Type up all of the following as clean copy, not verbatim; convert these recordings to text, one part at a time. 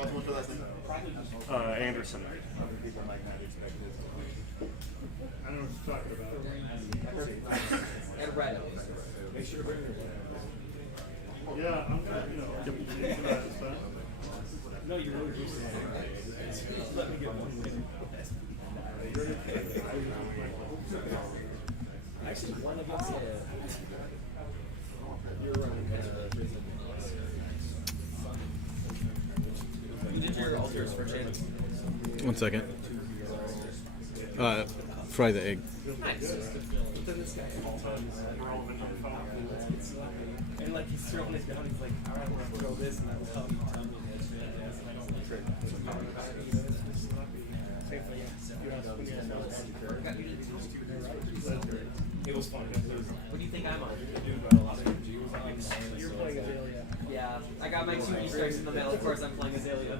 What's your last name? Anderson. I don't know what you're talking about. And red. Yeah, I'm gonna, get used to that stuff. No, you're really used to it. Let me get one thing. Actually, one of us, you're running You did your altars for Shannon. 1 second. Fry the egg. Nice. But then this guy and like he's throwing it down, he's like, all right, we're gonna throw this, and that'll help you tell me this. It was fun. What do you think I'm on? You're playing Azalea. Yeah, I got my 2 Easter in the mail. Of course, I'm playing Azalea.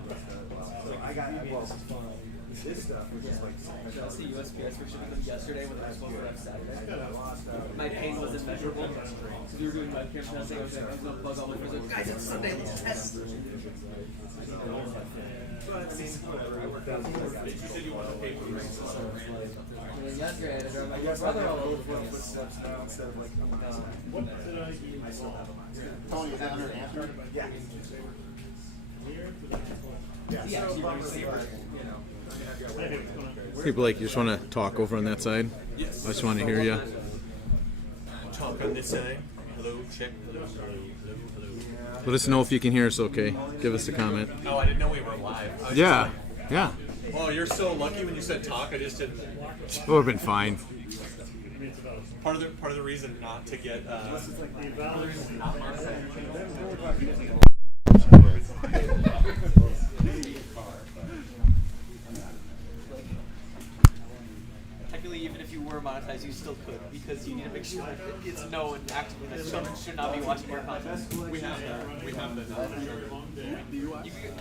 I got this stuff was just like That's the USPS for shipping them yesterday when I was supposed to have Saturday. My pain was immeasurable. So we were doing webcam testing. I was like, I was gonna bug all my friends. Like, guys, it's Sunday. Let's test. Yesterday, I had to drive my brother all over the place. Tony, is that under answer? Yeah. Hey Blake, you just want to talk over on that side? Yes. I just want to hear you. Talk on this side. Hello, check. Hello, hello, hello. Let us know if you can hear us okay. Give us a comment. Oh, I didn't know we were live. Yeah, yeah. Oh, you're so lucky when you said talk. I just didn't. It would have been fine. Part of the reason not to get. Technically, even if you were monetized, you still could, because you need to make sure that it's known actively that children should not be watching your content. We have the. You could,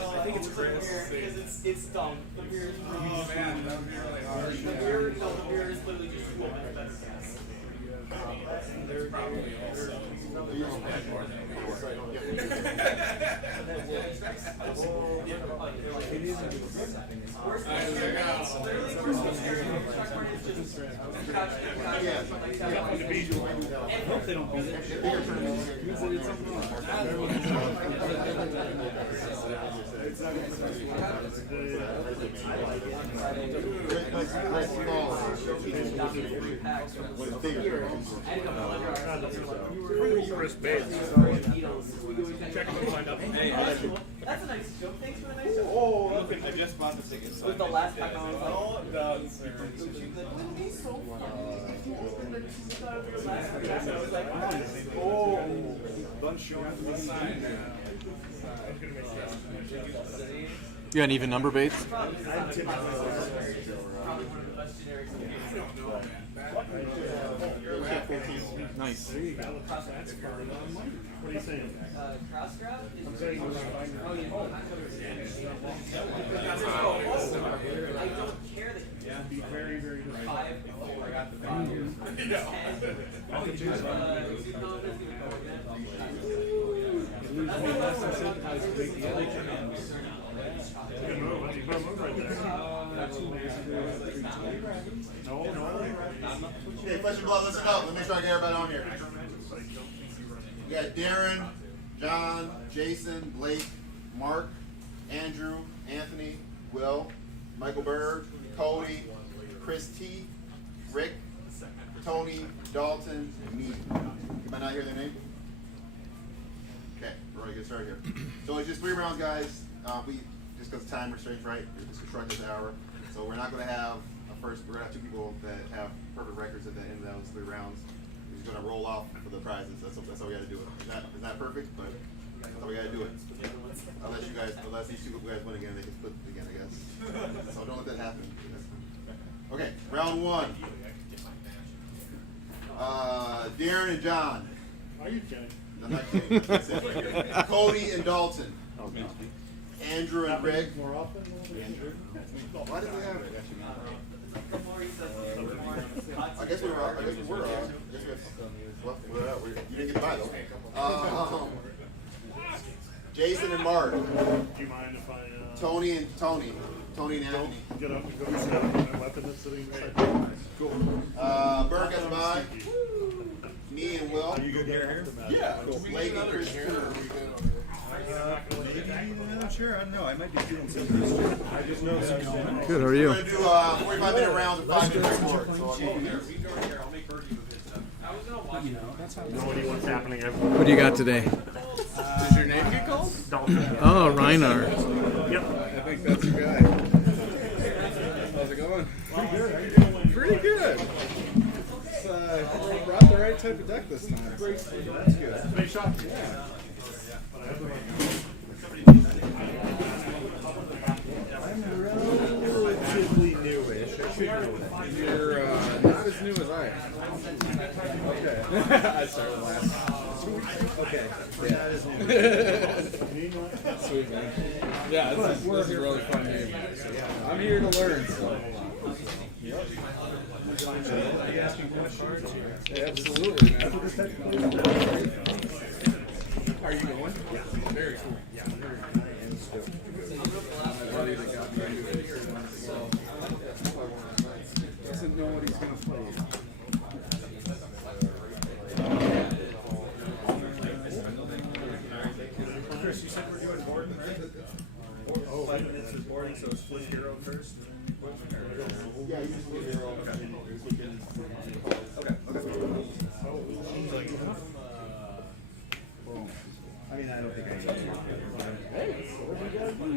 I think it's Chris. it's dumb. The mirror is really the mirror is literally just cool. They don't beat it. Chris Bates. Check them and find out. Hey, that's a nice joke. Thanks for the nice joke. Oh, look, I just bought the tickets. With the last pack, I was like, Oh, it does. wouldn't be so funny. You got an even number, Bates? Nice. What are you saying? Cross grab? I'm saying I don't care that you be very, very different. 5 before I got the 5. 10. Okay, flesh and blood, listen up. Let me make sure I get everybody on here. We got Darren, John, Jason, Blake, Mark, Andrew, Anthony, Will, Michael Berg, Cody, Chris T, Rick, Tony, Dalton, and me. Can I not hear their name? Okay, we're ready to get started here. So it's just 3 rounds, guys. Just because time restraints, right? We're just constructing this hour. So we're not going to have we're going to have 2 people that have perfect records at the end of those 3 rounds. We're just going to roll off for the prizes. That's how we got to do it. Is that perfect? But that's how we got to do it. Unless these 2 guys win again, they can split again, I guess. So don't let that happen. Okay, round 1. Darren and John. Are you kidding? I'm not kidding. That's it right here. Cody and Dalton. Andrew and Greg. More often? Why did we have it? I guess we were. I guess we were. You didn't get to buy though. Jason and Mark. Do you mind if I Tony and Anthony. get up and go set up my weapon that's sitting right? Cool. Berg gets by. Me and Will. You go get here? Yeah. Blake and Chris. I'm not sure. I don't know. I might be feeling something. I just know it's going. Good. How are We're you? gonna do 45-minute rounds of 5-minute reports. So I'll go there. Nobody what's happening. What do you got today? Does your name get called? Dalton. Oh, Reinar. Yep. I think that's your guy. How's it going? Pretty good. How you doing? Pretty good. It's, brought the right type of deck this time. So that's good. Big shot. Yeah. I'm relatively newish. I should know that. You're not as new as I am. Okay. I started last 2 weeks ago. Okay. Yeah. Sweet, man. Yeah, this is a really fun game. I'm here to learn, so. Yep. Absolutely, man. Are you going? Yeah. Very cool. Yeah. My buddy that got me into it doesn't know what he's going to play. Chris, you said we're doing boarding, right? Oh, 5 minutes is boarding, so it's split hero first. Yeah, you just leave your own. I mean, I don't think I can.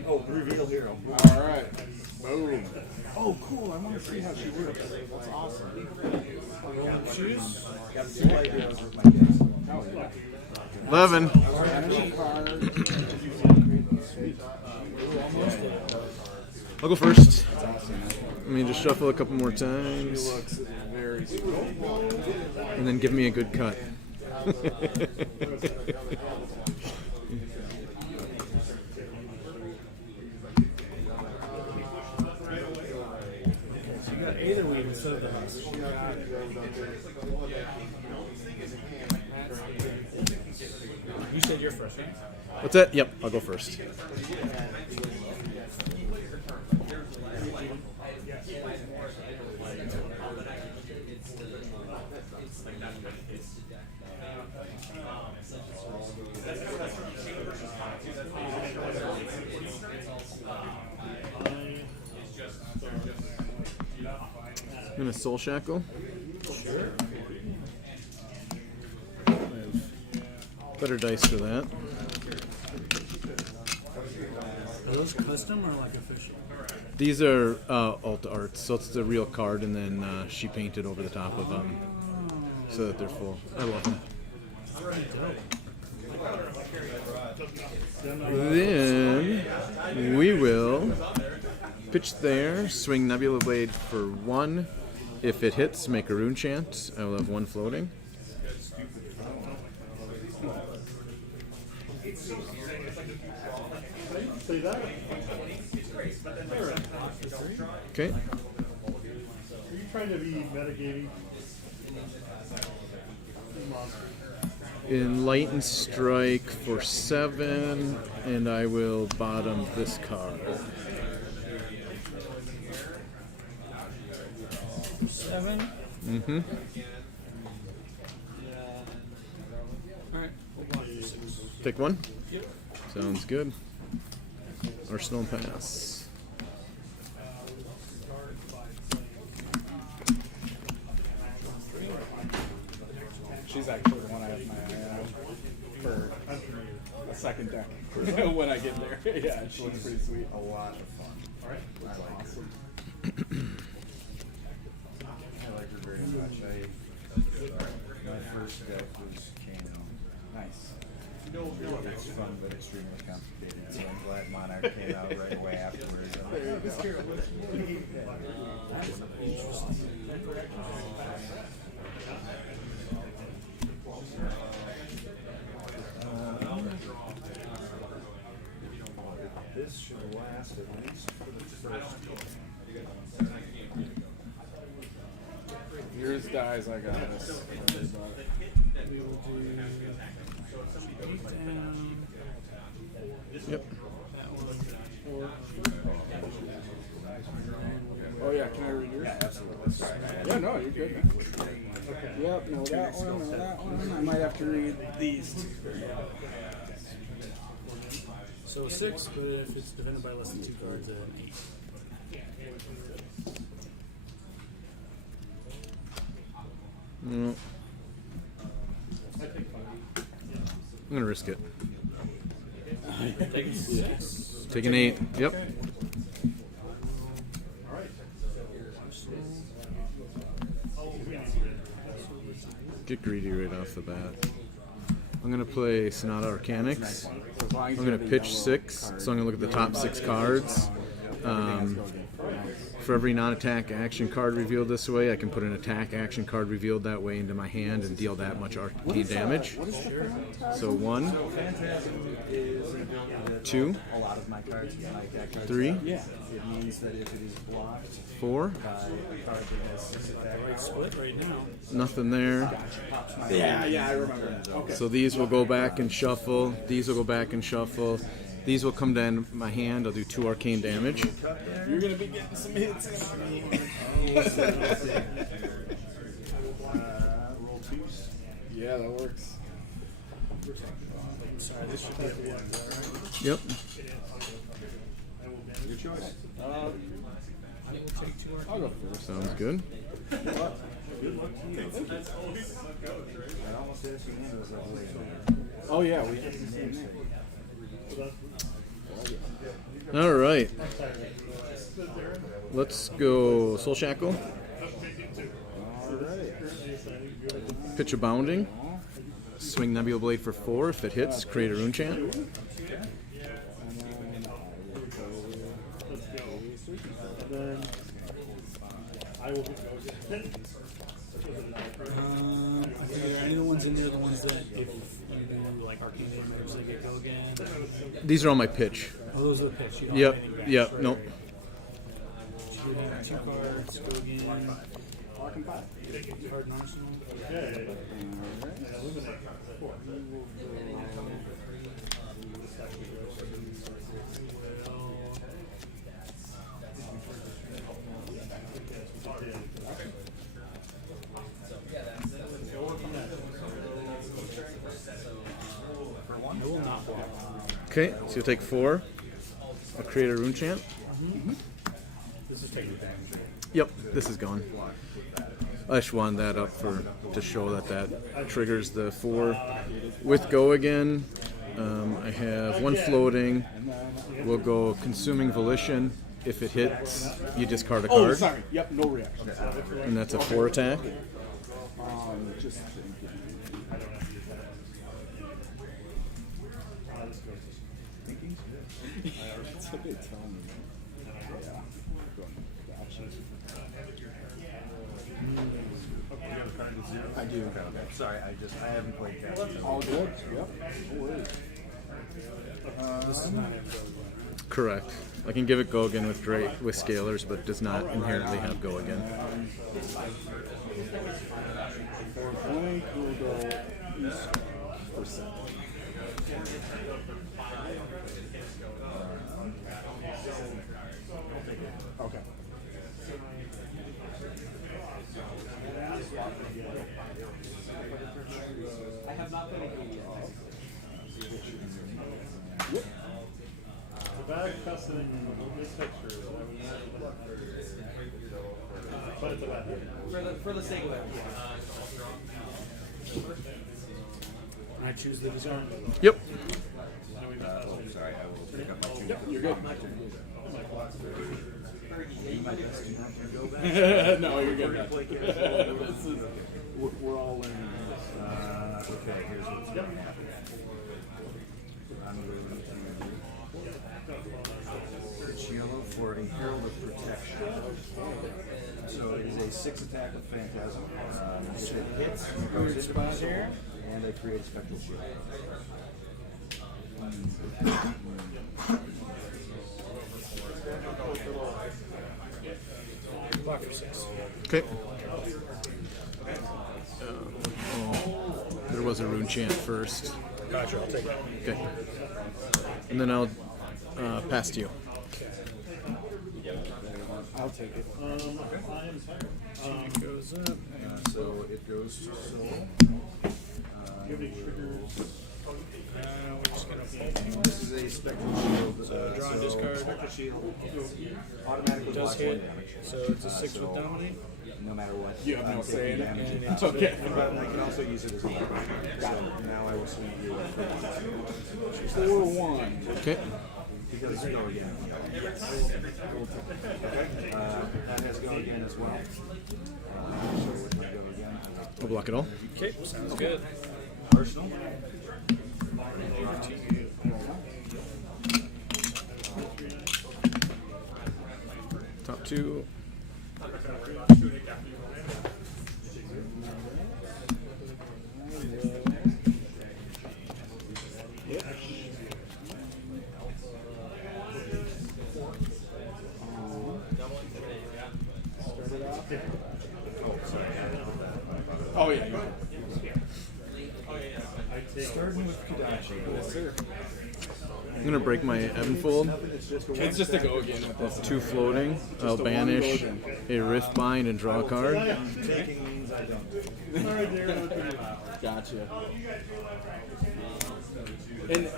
Oh, reveal hero. All right. Boom. Oh, cool. I want to see how she works. That's awesome. Shoes? Got 2 light heroes with my days. Oh, yeah. 11. I'll go first. Let me just shuffle a couple more times. She looks very sweet. And then give me a good cut. You got 8 of them instead of the house. You said you're first, right? What's that? Yep, I'll go first. I'm gonna soul shackle. Sure. Better dice for that. Are those custom or like official? These are alt arts, so it's the real card, and then she painted over the top of them so that they're full. I love them. Then we will pitch there, swing Nebula Blade for 1. If it hits, make a rune chant. I will have 1 floating. See that? Okay. Are you trying to be metagaming? Enlighten Strike for 7, and I will bottom this card. 7? Mm-hmm. Alright. Pick 1? Sounds good. Arsenal pass. She's actually the one I have my eye on for a second deck when I get there. Yeah, she looks pretty sweet. A lot of fun. Alright. That's awesome. I like her very much. My first deck was Kano. Nice. It's fun but extremely complicated, so I'm glad Monarch came out right away afterwards. last at least for the first. Yours dies, I got this. We will do 8 down. Yep. That one. 4. Oh yeah, can I read yours? Yeah, absolutely. Yeah, no, you're good, man. Okay. Yep, no that one, no that one. I might have to read these two. So 6, but if it's defended by less than 2 cards, at 8. No. I'm gonna risk it. Take 6. Take an 8. Yep. Get greedy right off the bat. I'm gonna play Sonata Arcanix. I'm gonna pitch 6, so I'm gonna look at the top 6 cards. For every non-attack action card revealed this way, I can put an attack action card revealed that way into my hand and deal that much arcane damage. So 1, 2, A lot of my cards like that card. 3, Yeah. It means that if it is blocked 4. by a card that has 6 attack, Right split right now. Nothing there. pops my Yeah, I remember that. Okay. So these will go back and shuffle. These will go back and shuffle. These will come down my hand. I'll do 2 arcane damage. You're gonna be getting some hits in. roll 2s. Yeah, that works. Sorry, this should be at 1. Yep. Your choice. I'll go first. Sounds good. That almost has your hand was that way. Oh yeah, we have the same thing. All right. Let's go Soul Shackle. Pitch a Bounding. Swing Nebula Blade for 4. If it hits, create a Rune Chant. I will I think are any of the ones in there the ones that if you do like arcane damage they get go again? These are all my pitch. Oh, those are the pitch. You don't Yep. have anything back, Yep. right? Nope. You have 2 cards, go again. Card in arsenal. I will not block. Okay, so you'll take 4. I'll create a Rune Chant. This is taking damage. Yep, this is gone. I just wanted that up to show that triggers the 4. With go again, I have 1 floating. We'll go Consuming Volition. If it hits, you discard a Oh, card, sorry. Yep, no reaction. and that's a 4 attack. Just It's a bit telling me. Yeah. Gotcha. I do. Sorry, I haven't played that. All good? Yep. No worries. This is not him. Correct. I can give it go again with scalers, but it does not inherently have go again. For blank, we'll go east for 7. Okay. I have not been a game yet. Yep. The bag precedent in this picture. But it's a bad For the sake of it. Can I choose the design? Yep. Sorry, I will pick up my 2. You're good. No, you're good. We're all learning. Okay, here's what's going to happen. I'm going to pitch yellow for a Herald of Protection. So it is a 6 attack with Phantasm. If it hits, it goes into my here, and I create a Spectral Shield. 6. Okay. There was a rune chant first. Gotcha, I'll take it. Okay. And then I'll pass to you. I'll take it. It goes up. So it goes to soul. We're just gonna pull. This is a spectral shield. Draw and discard. Spectral shield automatically Does blocks 1 hit. damage. So it's a 6 with dominate. No matter what. You have no I'm say taking in it. damage. And It's okay. But I can also use it as a weapon. So now I will swing you for 4-1. Okay. because go again. That has go again as well. So with my go again. I'll block it all. Okay, sounds good. Arsenal. Top 2. Oh, yeah. Starting with Kodachi. Yes, sir. I'm gonna break my Evanfold. It's just a go again with this. 2 floating. I'll banish a Rift Bind and draw a card. Taking means I don't. Gotcha.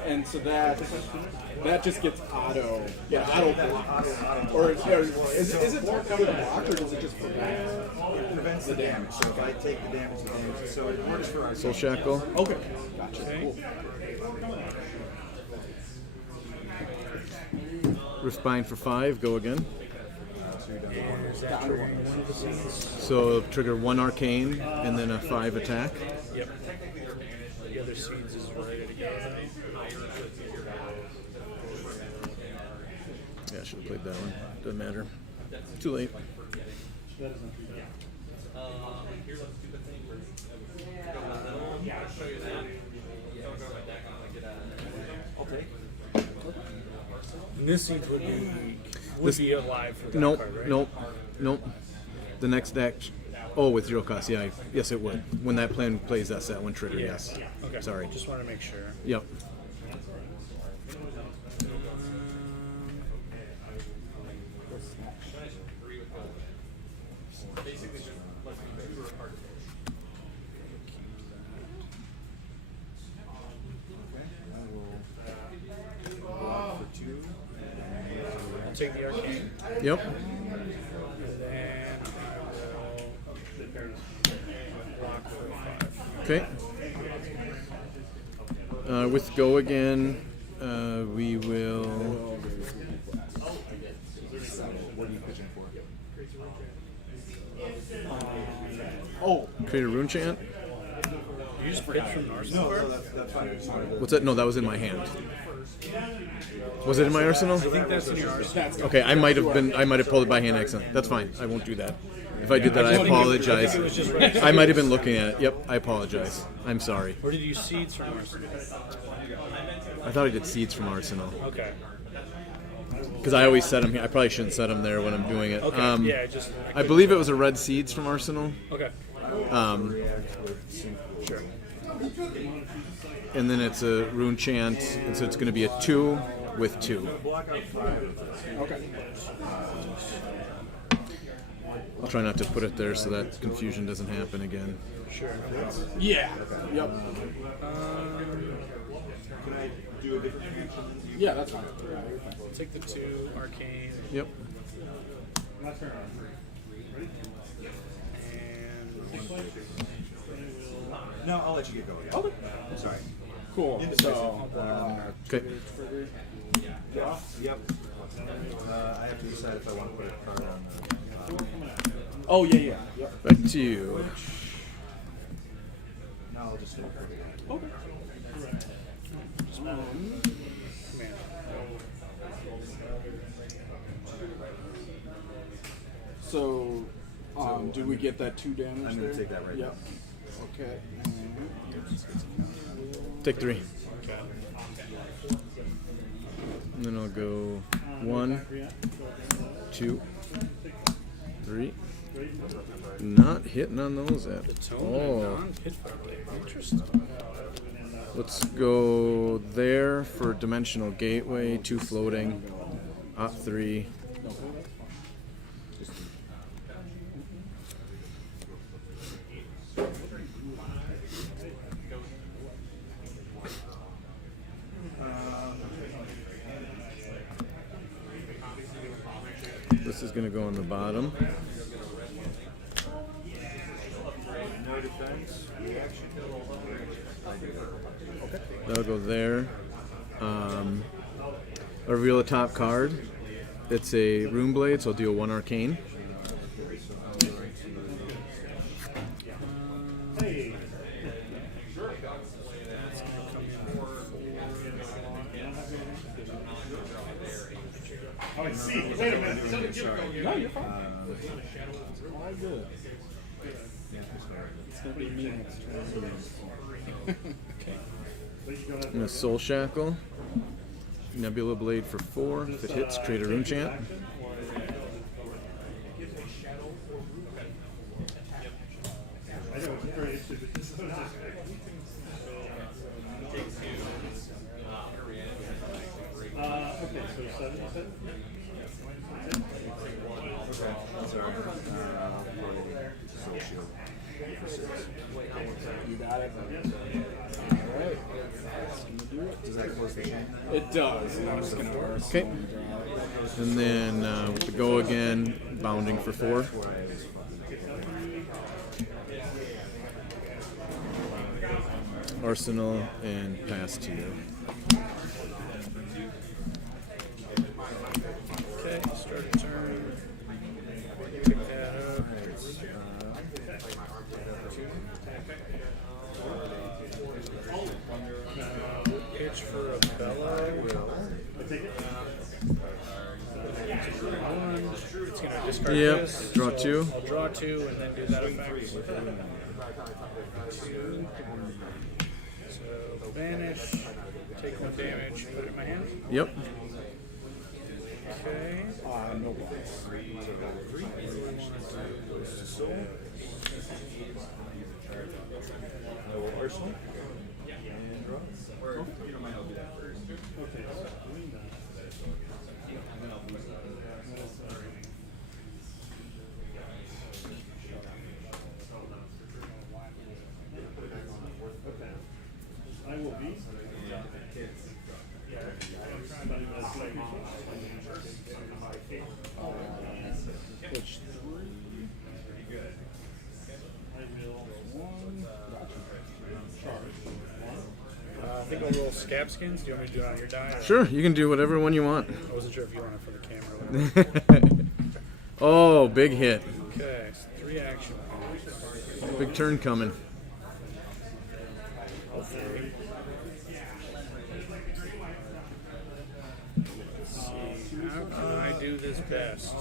And so that just gets auto block. Or is it marked out of the block, or does it just prevent? It prevents the damage. So if I take the damage, so it works for our Soul Shackle. Okay. Gotcha. Cool. Rift Bind for 5. Go again. Down to 1. So trigger 1 Arcane and then a 5 attack. Yep. The other seeds is ready to go. Yeah, I should have played that one. Doesn't matter. Too late. And this seed would be alive for that Nope, card, right? nope. The next deck. Oh, with 0 cost. Yeah, yes, it would. When that plan plays, that's that one trigger. Yeah. Yes. Okay. Sorry. Just want to make sure. Yep. I'll take the arcane. Yep. And then I will block for 5. Okay. With go again, we will. What are you pitching for? Create a rune chant. You just pitch from the arsenal? No, that's fine. I just wanted to- What's that? No, that was in my hand. Was it in my arsenal? I think that's in your arsenal. Okay, I might have pulled it by hand accident. That's fine. I won't do that. If I did that, I apologize. I might have been looking at it. Yep, I apologize. I'm sorry. Or did you seeds from arsenal? I thought I did seeds from Arsenal. Okay. Because I always set them here. I probably shouldn't set them there when I'm doing it. Okay. Yeah, just. I believe it was a red seeds from Arsenal. Okay. Sure. And then it's a rune chant, and so it's going to be a 2 with 2. Block out 5. Okay. I'll try not to put it there so that confusion doesn't happen again. Sure. Yeah. Yep. Can I do a different reaction? Yeah, that's fine. Take the 2 arcane. Yep. And No, I'll let you get going. Okay. Sorry. Cool. So, Okay. Yep. I have to decide if I want to put a card on the. oh yeah. Yep. Back to you. No, I'll just do it. Okay. So, did we get that 2 damage I'm there? gonna take that right Yep. Okay. Take 3. And then I'll go 1, 2, 3. Not hitting on those at Tone all. non-pit friendly. Interesting. Let's go there for Dimensional Gateway, 2 floating, op 3. This is going to go on the bottom. That'll go there. I'll reveal a top card. It's a Rune Blade, so I'll deal 1 Arcane. Oh, I see. Wait a minute. Somebody give it go here. No, you're fine. All good. It's gonna be me next turn. I'm going to Soul Shackle. Nebula Blade for 4. If it hits, create a Rune Chant. Okay, so 7 you said? You got it. Alright. Does that close the chain? It does, and I'm just gonna Okay. And then with the Go again, bounding for 4. Arsenal and pass to you. Okay, start the turn. Pick that up. Pitch for a bellow. It's gonna discard Yep, this. draw so 2. I'll draw 2 and then do that effect. So vanish, take 1 damage, put it in my hand. Yep. Okay. no blocks. Arsenal? I will be. Which I think I'll roll scab skins. Do you want me to do it on your die? Or? Sure, you can do whatever one you want. I wasn't sure if you wanted it for the camera or whatever. Oh, big hit. Okay, so 3 action points. Big turn coming. Hopefully. Let's see. How can I do this best? I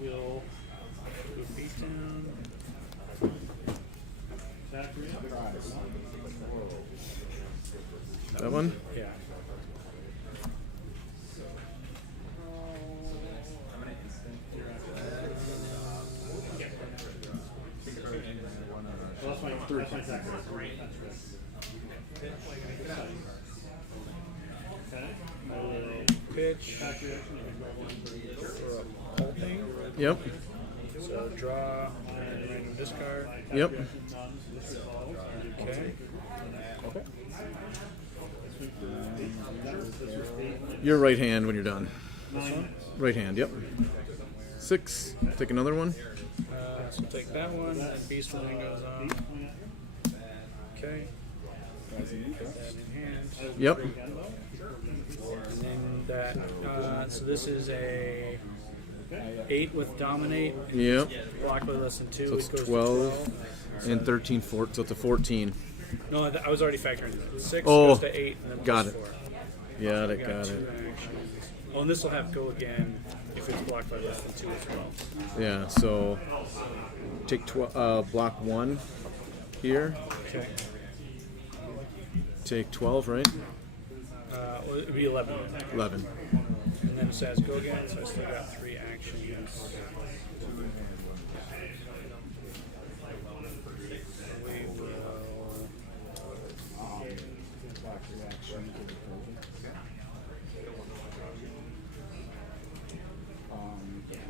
will go feet down. That one? Yeah. Well, that's my third attack. Okay. I will Pitch attack reaction. for a pulping. Yep. So draw and random discard. Yep. Okay. Your right hand when you're done. This one? Right hand, yep. 6. Take another one. So take that one, and Beast Wing goes on. Okay. Put that in hand. Yep. And then that, so this is a 8 with Dominate. Yep. Block with less than 2. So it's it goes 12 to and 13, 14. So it's a 14. 12. No, I was already factoring that. 6 Oh, goes to 8, and then got plus it. 4. Got it, Got got 2 it. actions. Oh, and this will have go again if it's blocked by less than 2 as well. Yeah, so take block 1 here. Okay. Take 12, right? Well, it'd be 11. 11. And then it says go again, so I still got 3 actions. We will. Back reaction to the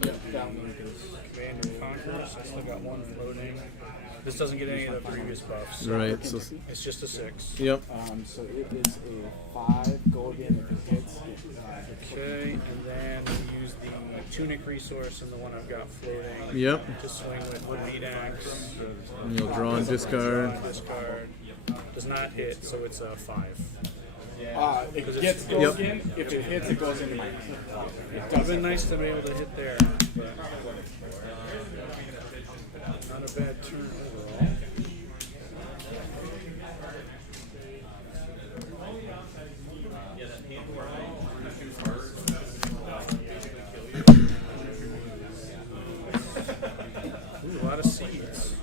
yeah, that one goes. Command and Conquer, so I still got 1 floating. This doesn't get any of the previous buffs. So Right. So it's just a 6. yep. So it is a 5. Go again if it hits. Okay, and then we use the Tunic resource and the one I've got floating. Yep. To swing with Lead Axe. And you'll draw and discard. Discard. Does not hit, so it's a 5. It gets go Yep. again. If it hits, it goes into my hand. It would have been nice to be able to hit there, but not a bad turn overall. Ooh, a lot of seeds.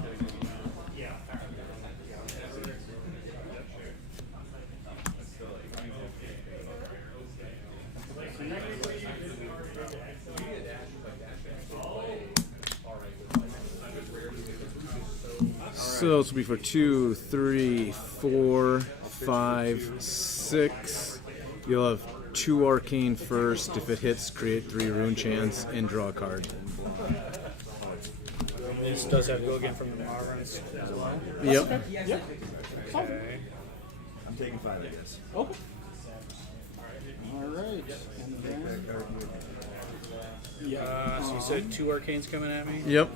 So this will be for 2, 3, 4, 5, 6. You'll have 2 arcane first. If it hits, create 3 rune chants and draw a card. This does have go again from the Marvins as well. Yep. Yep. Okay. I'm taking 5 of this. Okay. All right. And then. So you said 2 arcanes coming at me? Yep.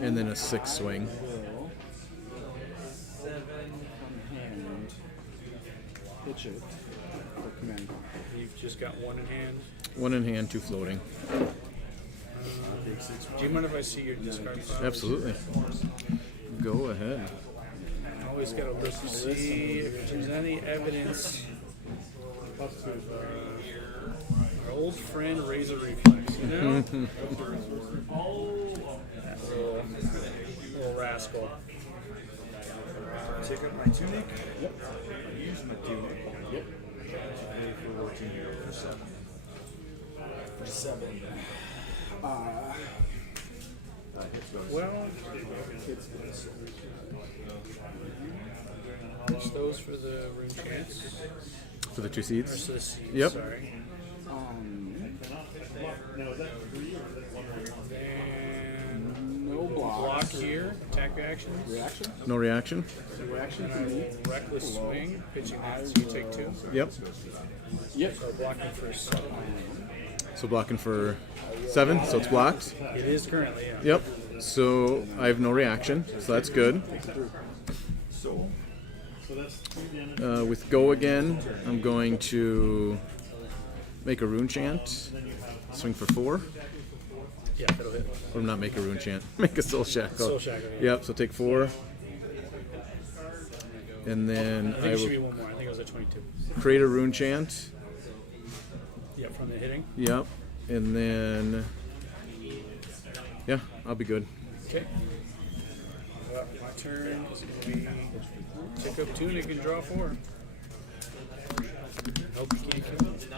And then a 6 swing. Will 7 from hand. Pitch it for command. You've just got 1 in hand. 1 in hand, 2 floating. Do you mind if I see your discard file? Absolutely. Go ahead. I always gotta look to see if there's any evidence of our old friend Razor Reflex, you know? That little rascal. Take up my tunic. Yep. I use my tunic. Yep. Pay for 14 for 7. For 7. Well, it's those for the rune chance. For the 2 Or seeds. for the seeds, Yep. sorry. Then No block blocks. here, attack reactions. Reaction. No reaction. Reaction And to I me. will reckless swing, pitching that, so you take 2. Yep. Yep. So blocking for 7. So blocking for 7, so it's blocked. It is currently, yeah. Yep. So I have no reaction, so that's good. With go again, I'm going to make a rune chant. Swing for 4. Yeah, that'll hit. Or not make a rune chant. Make a soul shackle. Soul shackle, yeah. Yep. So take 4. And then I think it should be 1 more. I think it was a 22. create a rune chant. Yeah, from the hitting. Yep. And then yeah, I'll be good. Okay. Well, my turn is going to be pick up Tunic and draw 4. Hope you can't kill it.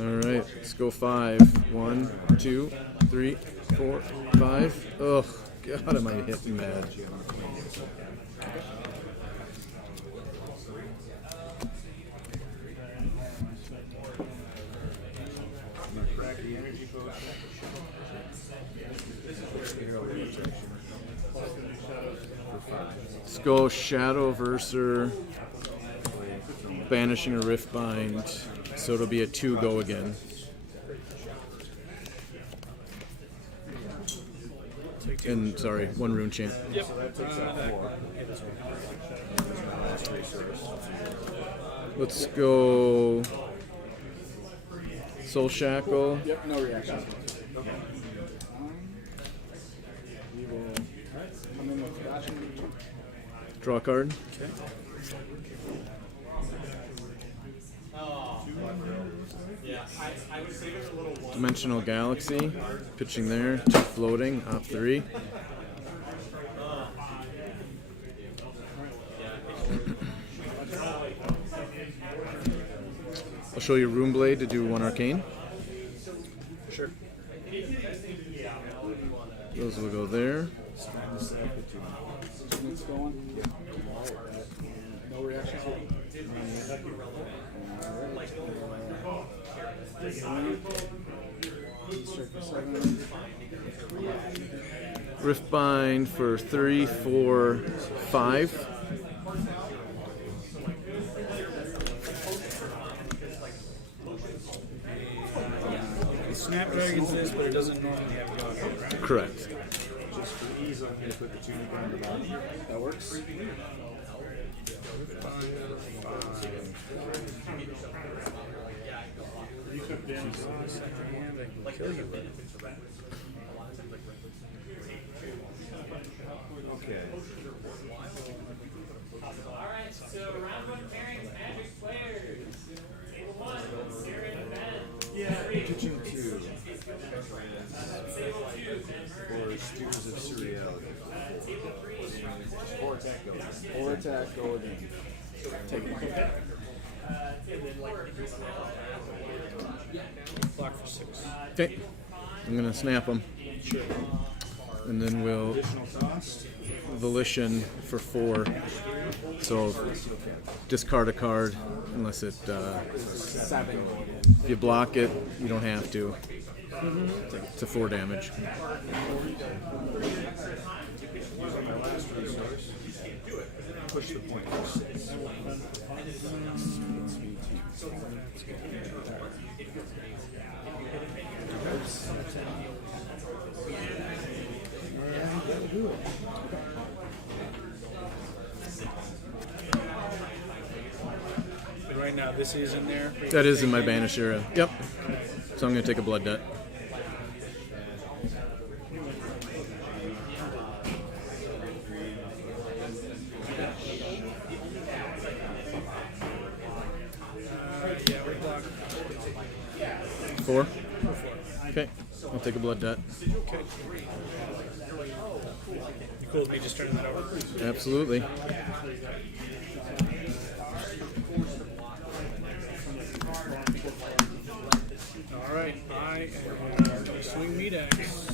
All right, let's go 5. 1, 2, 3, 4, 5. Oh God, am I hitting mad? Let's go Shadow Verser, banishing a Rift Bind, so it'll be a 2 go again. And sorry, 1 rune chant. Yep. Let's go Soul Shackle. Yep. No reaction. We will come in with reaction. Draw a card. Okay. Dimensional Galaxy, pitching there. 2 floating, op 3. I'll show you Room Blade to do 1 arcane. Sure. Those will go there. It's going. No reaction. Riftbind for 3, 4, 5. Snapdragon's this, but it doesn't normally have dog. Correct. Just for ease, I'm going to put the tunic on the bottom. That works. Okay. Alright, so round 1 pairings, Magic players. Table 1, Sarah and Ben. Kitchen 2 Table 2, Denver. for Steers of Cereal. Table 3, 4 attack go. 4 attack, go again. Take it. Block for 6. Okay. I'm going to snap them. Sure. And then we'll Additional cost. Volition for 4. So discard a card unless it. 7. If you block it, you don't have to. To 4 damage. My last resource. Push the point for 6. Right now, this is in there. That is in my banish area. Yep. So I'm going to take a blood debt. Yeah, we block. 4. Okay. I'll take a blood debt. Okay. You cool with me just turning that over? Absolutely. All right, I am going to swing meat axe.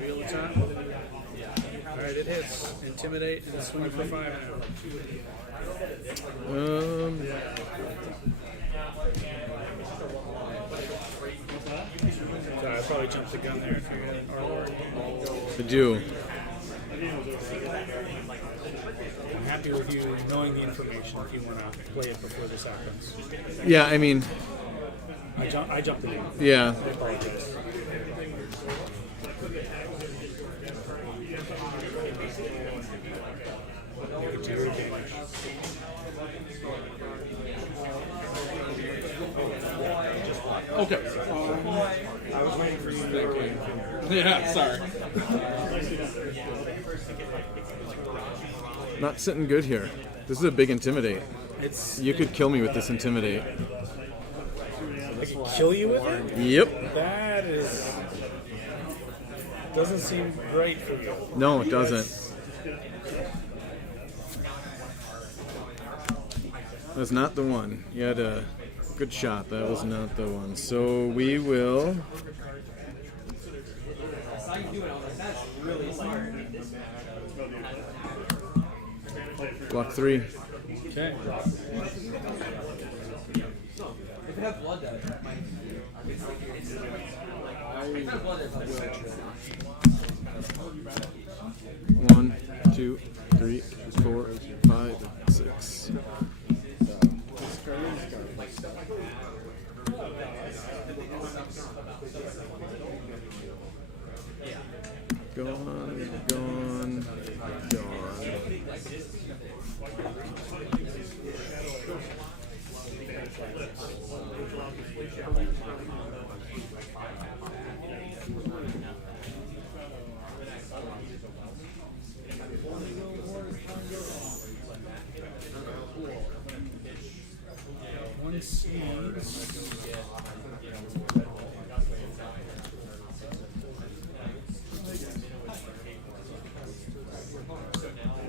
Reveal the top. All right, it hits. Intimidate and swing for 5 now. So I probably jumped the gun there if you had Armory. I do. I'm happy with you knowing the information if you want to play it before this happens. Yeah, I mean, I jumped the gun. yeah. I apologize. You can do your advantage. Okay. I was waiting for you to Yeah, sorry. Not sitting good here. This is a big intimidate. It's You could kill me with this intimidate. I could kill you with it? Yep. That is doesn't seem right for you. No, it doesn't. That's not the one. You had a good shot. That was not the one. So we will. Block 3. Okay. If it has blood down, it might. If it has blood, it's like 1, 2, 3, 4, 5, 6. Gone, gone, gone. One seed.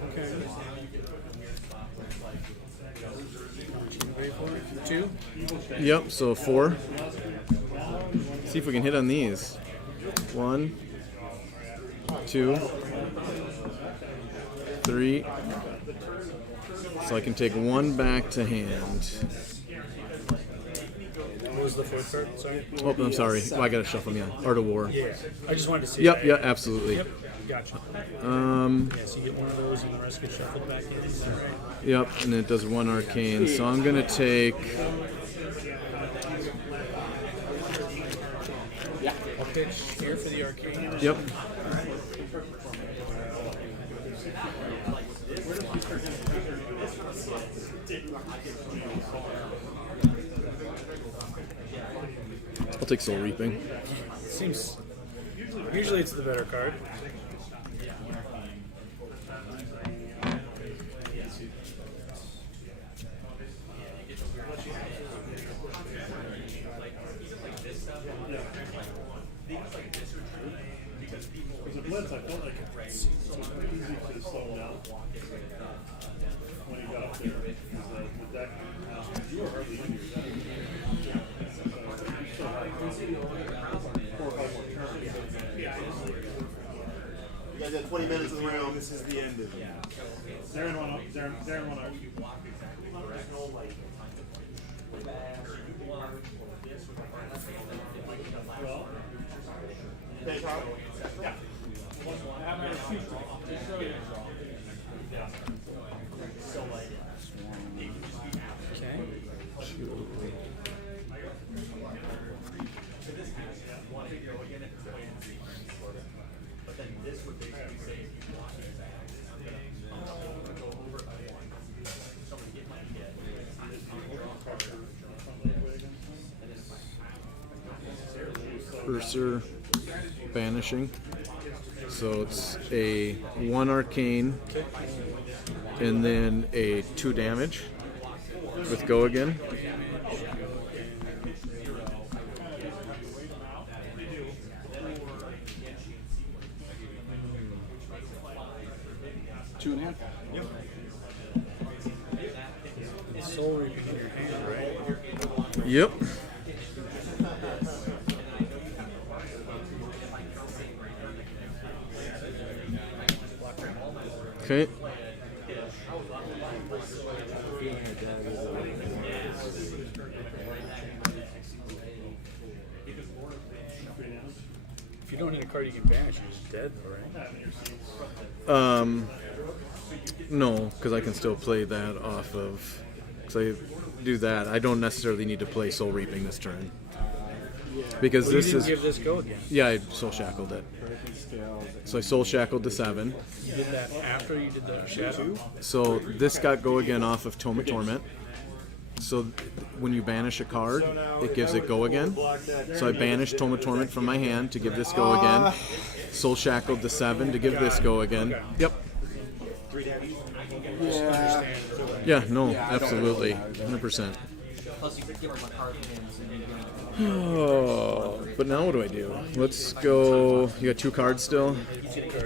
Okay. Wait for it. 2. Yep, so 4. See if we can hit on these. 1, 2, 3. So I can take 1 back to hand. What was the fourth card? Sorry. Oh, I'm sorry. Oh, I gotta shuffle them, yeah. Art of War. Yeah. I just wanted to see. Yep, that. yeah, absolutely. Yep. Gotcha. Yeah, so you get one of those and the rest get shuffled back in. Is that right? Yep, and it does 1 arcane. So I'm gonna take. I'll pitch here for the arcane. Yep. I'll take Soul Reaping. Seems. Usually it's the better card. Because the Blitz, I felt like it's easy to slow down when he got up there. Because the deck, you were hardly in your deck. You still had 4 or 5 more turns. You guys have 20 minutes of the round. This is the end of it. Darren went up. Darren went up. Well, Okay, Tom? yeah. Okay. Cursor banishing. So it's a 1 arcane and then a 2 damage with go again. Two and a half. Soul Reaping in your hand, right? Yep. Okay. If you don't hit a card you can banish, you're just dead, though, right? No, because I can still play that off of. Because I do that, I don't necessarily need to play Soul Reaping this turn. Because Well, this you didn't is. give this go again. Yeah, I soul shackled it. So I soul shackled to 7. You did that after you did the shadow. So this got go again off of Tome of Torment. So when you banish a card, it gives it go again. So I banished Tome of Torment from my hand to give this go again. Soul shackled to 7 to give this go again. Yep. Yeah. Yeah, no, absolutely. 100%. Plus, you could give him a card in him, so you can. Oh, but now what do I do? Let's go. You got 2 cards still?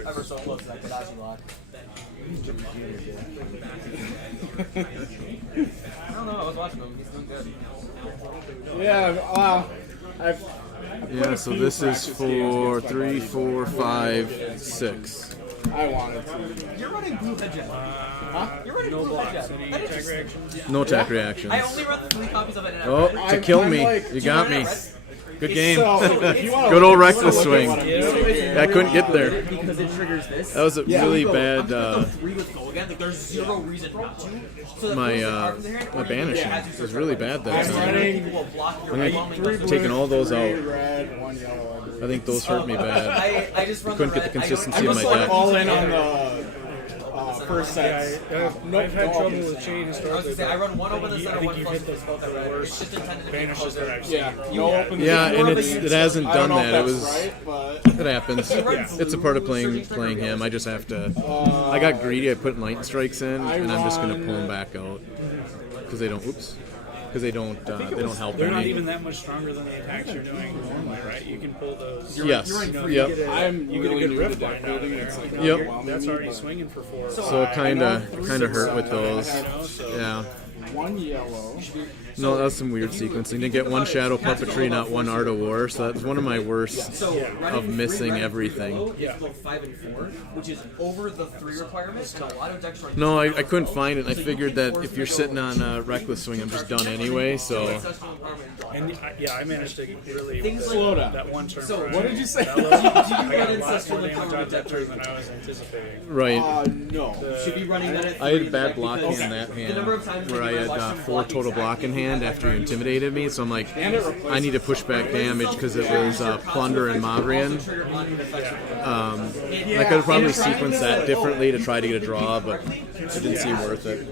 Ever so close to that Kodachi lock. I don't know, I was watching him. He's doing good. Yeah. I've Yeah, so this is for 3, 4, 5, 6. I wanted to. You're running blue headjet. You're running No blue blocks. headjet. Any That attack is reactions? No attack reactions. I only read 3 copies of it and I Oh, read it. to kill I'm me. like- You got me. Good game. So, if you wanna- Good old if you reckless wanna swing. look at what I'm doing, I couldn't get there. Because it triggers this. That was a really bad. I'm gonna go 3 with go again. Like, there's 0 reason not to. So that My pulls the card from the hand, my or you can banishing add two was search really cards. bad that I'm time. running People will block your I'm overwhelming three blue. taking all those three out. red, 1 yellow. I believe. I think those hurt me bad. I just run Couldn't the get the red. consistency I of my don't- deck. All in on the first Yeah, set. I've had trouble with chain I was historically. gonna say, I run 1 over the I center, think 1 you've plus hit the, this, both are the red. It's worst just intended to be banishes closer. that I've seen. Yeah, no open. Yeah, more and of a it hasn't I don't done know that. It if was that's right, but it happens. It's a part of playing him. I just have to. I got greedy. I put lightning strikes in, and I'm just gonna pull them back out because they don't. Oops. Because they don't help They're not any. even that much stronger than the attacks you're doing normally, right? You can pull those. Yes. You know, Yep. you get a, I'm you get a really good new to riff deck line out of building. there. It's like You know, Yep. you're- That's already swinging for 4. So it kind of I know hurt with those. I have Yeah. 1 yellow. No, that was some weird sequencing. Didn't get one Shadow Puppetry, not one Art of War, so that's one of my worst of missing everything. Yeah. 5 and 4, which is over the 3 requirement, and a lot of decks run. No, I couldn't find it, and I figured that if you're sitting on Reckless Swing, I'm just done anyway, so... And I managed to really Slow down. that one turn. So what did you say? I got a lot more damage on that turn than I was anticipating. Right. No. Should be running that at I had 3, bad block because in that the number of hand, times where I that you had watch them 4 block total block in hand after you intimidated me, so I'm like, I need to push back damage because it was Plunder and Mavrian. I could have probably sequenced that differently to try to get a draw, but it didn't seem worth it.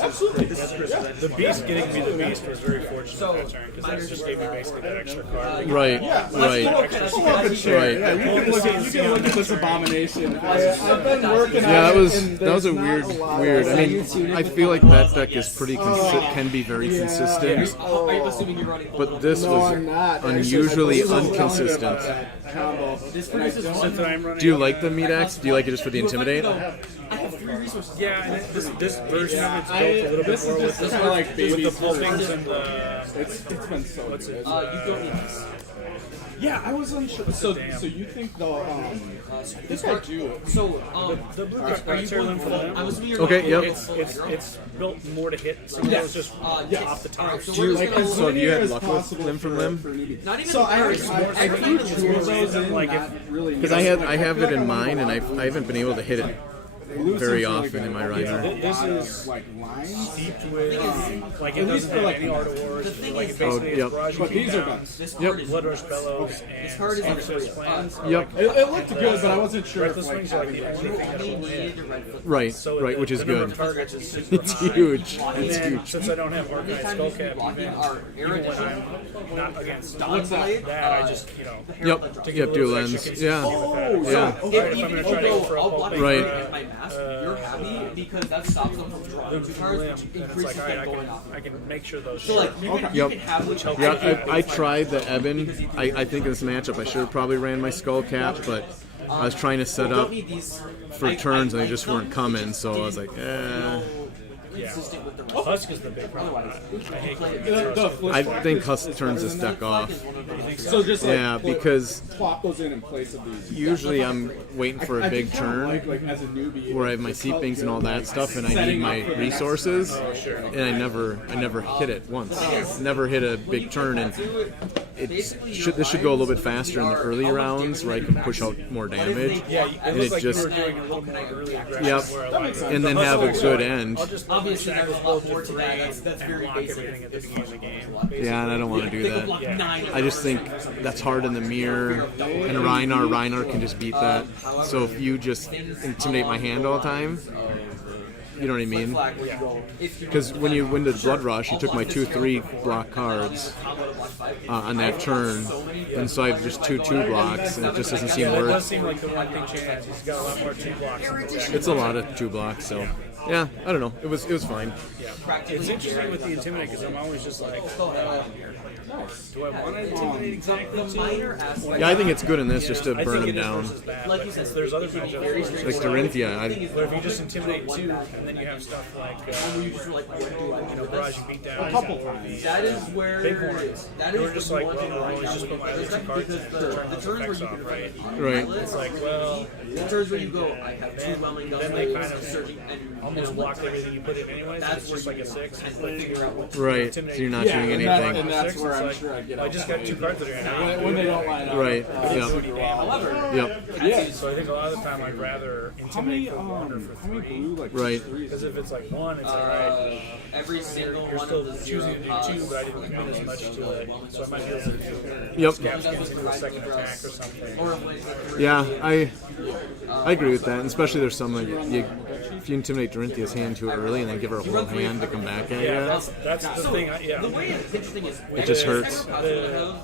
Absolutely. The beast getting me the beast was very fortunate that turn because that just gave me basically that extra card. Right, right. Pull up and share. Right. Yeah, you can look at this abomination. I've been working on Yeah, it. that was a weird. I mean, I feel like that deck is pretty can be very consistent, but this was unusually inconsistent. Do you like the Meat Axe? Do you like it just for the Intimidate? I have 3 resources. Yeah, and this version of it's built a little bit more with kind of like baby the pulpings and the... It's been so good. You don't need this. Yeah, I was unsure. So you think the I think I do. So The blue criteria limb for them. I was Okay, yep. It's built more to hit. Some of those just off the top. So Do you, we're just so have you had as luck with possible limb from limb? not even So I everything threw is 2 of those in, Like not really. Because I have it in mine, and I haven't been able to hit it very often in my Reiner. This is like lines. steeped with like it At least doesn't for have like any art of wars. Like it basically Oh, is yep. barrage But these are down, done. Blood Rush Bellows, and card is Sorcerer's Plans. Yep. It looked good, but I wasn't sure if Reckless like Wings are like the only thing that will hit. Right, So right, which is the number good. of targets is super It's high. huge. And It's then, huge. since I don't have Arcade Skullcap, even when I'm not against that, I just, Yep, do lens. Yeah. Yeah. if I'm going to try to go for a pulping Right. You're happy because that stops them from drawing 2 cards, limb, which then it's increases like, them alright, going off. I can make sure those So like short. you Yep. can have which helps. Yeah, I tried the Eben. I think in this matchup I should have probably ran my skull cap, but I was trying to set up for turns and they just weren't coming, so I was like, consistent with the rest. Husk is the big problem. I hate I think Husk turns this deck off. So just like Yeah, because plop those in place of these. usually I'm waiting for a big turn Like as a newbie, where I have my seepings and all that stuff, and I need my resources, and I never hit it once. Never hit a big turn, and this should go a little bit faster in the early rounds where I can push out more damage, Yeah, it and looks it like just you were doing a little more early aggressive. yep, Where like, and then have a good end. I'll just Obviously, shackle there's a lot both more to to that. three That's and very lock basic. everything at the beginning of the game. Yeah, and I don't want to do that. Yeah. I just think that's hard in the mirror, and Reinar can just beat that. So if you just intimidate my hand all the time, you know what I mean? Because when you win the Blood Rush, you took my 2/3 block cards on that turn, and so I have just 2/2 blocks, and it just doesn't seem That does worth. seem like the one thing Chance. He's got a lot more 2 blocks in the deck. It's a lot of 2 blocks, so yeah, I don't know. It was fine. Yeah. It's interesting with the Intimidate because I'm always just like, do I want to intimidate exactly to? Yeah, I think it's good in this just to I burn think them it is down. versus bad. Like, there's other matchups Like Dorinthia, where if you just intimidate 2 and then you have stuff like, barrage and beat down. a couple times. That is where Bighorn. that They is were just what like, you want well, to always just put my other 2 cards in and turn the those turns where effects you off, can right? Right. It's like, well, the turns where you go, I have 2 whelming then they kind guns, of surging, and almost blocked everything you put in anyways. that's It's just where like you a 6. kind of figure out what Right, so you're not doing and anything. that's where I'm It's sure I like, get I out. just got 2 cards that are in When they don't line up. Right, yep, yep, Yeah. So I think a lot of the time I'd rather How many intimidate for 1 or for how many 3. blue like Right. Because if it's like 1, it's alright. every single You're one still of the choosing to do 2, zeros. but I didn't commit as much to it. So I might be able to do yep. scab skins into a second attack or something. Yeah, I agree with that, and especially there's some like if you intimidate Dorinthia's hand too early and then give her a whole hand to come back at Yeah, you, that's the thing. Yeah. The way it's interesting is it just hurts. The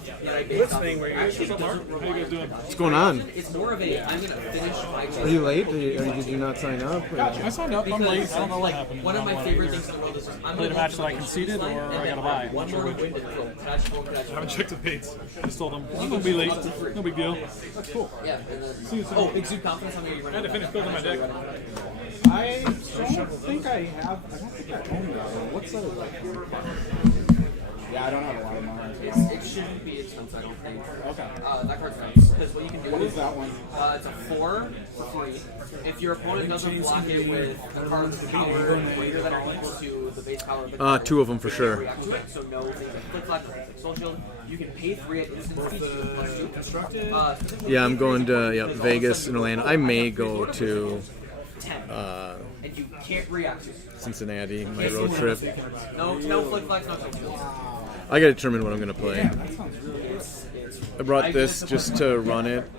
blitz thing where you're What's going on? it's more of a I'm gonna finish my Are you late? Did you not sign up? I signed up. I'm late. I don't know what happened. one of my favorite things in the world is I'm Played a match that I conceded, or I gotta buy. one more win. I haven't checked the dates. Just told them I'm gonna be late. No big deal. That's cool. Yeah. Oh, exude confidence. How many you I had to finish building my deck. I I don't think I have. I don't think I own that one. What's that like? Yeah, I don't have a lot of money. It shouldn't be expensive, I don't think. Okay. That card's nice. Because what you can do What is that one? It's a 4 for free. If your opponent doesn't block it with a card's power greater than or equal to the base power of the card, 2 of them for you sure. can't react to it. So no things like flip flop, like soul shield. You can pay 3 at instant speed +2. Yeah, I'm going to Vegas and Orlando. I may go to 10. And you can't react to it. Cincinnati, my road trip. No flip flops, no flip shields. I gotta determine what I'm gonna play. I brought this just to run it.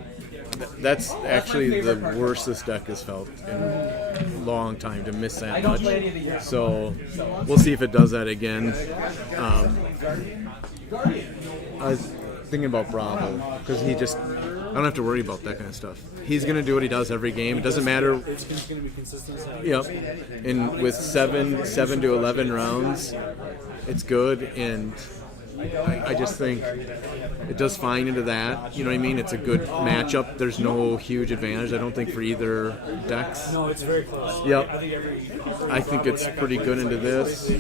That's actually the worst this deck has felt in a long time, to miss that much. So we'll see if it does that again. I was thinking about Bravo because I don't have to worry about that kind of stuff. He's gonna do what he does every game. It doesn't matter. It's going to be consistent. Yep. And with 7 to 11 rounds, it's good, and I just think it does fine into that. You know what I mean? It's a good matchup. There's no huge advantage, I don't think, for either decks. No, it's very close. Yep. I think it's pretty good into this.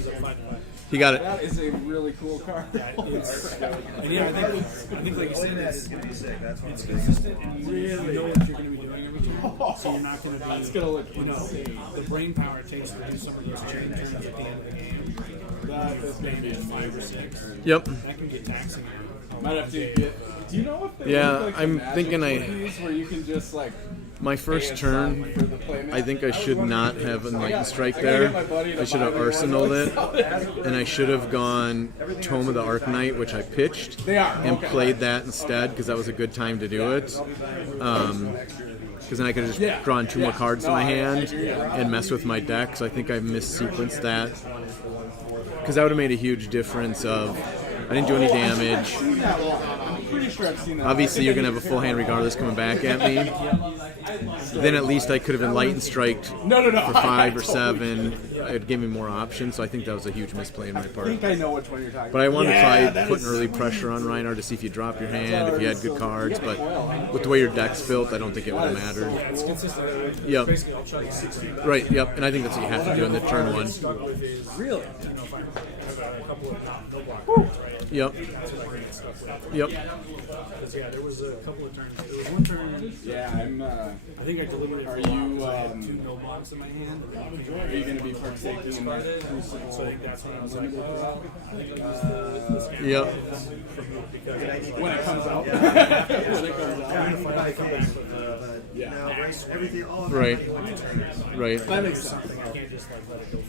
He got it. That is a really cool card. And yeah, I think like you said, it's consistent, and you really know what you're going to be doing every time. So you're not going to be. It's gonna look the brain power it takes to do some of those chain turns at the end of the game. That is gonna be 5 or 6. Yep. That can get taxing. Might have to get. Do you know if they Yeah, look like I'm the Magic thinking movies where you can just like My first turn, I think I should not have Enlightened Strike there. I should have Arsenaled it, and I should have gone Tome of the Arcanite, which I pitched, and played that instead, because that was a good time to do it. Because then I could have just drawn 2 more cards to my hand and mess with my deck, so I think I missequenced that. Because that would have made a huge difference of, I didn't do any damage. Obviously, you're going to have a full hand regardless coming back at me. Then at least I could have Enlightened Striked for 5 or 7. It gave me more options, so I think that was a huge misplay on my part. I think I know which one you're talking about. But I wanted to try putting early pressure on Reinhardt to see if you drop your hand, if you had good cards. But with the way your deck's built, I don't think it would have mattered. It's consistent. Yep. Basically, I'll try to 16. Right, yep. And I think that's what you have to do in the turn 1. Really? I don't know if I have a couple of no block cards, right? Yep. Yep. Because, yeah, there was a couple of turns. There was one turn. Yeah, I'm. I think I deliberately Are forgot you? because I had 2 no blocks in my hand. Are you going to be partaking in that Crucible? So I think that's when I was like, I think I used Yep. When it comes out. When it comes out. Yeah. Everything. All of Right. Right. That makes sense.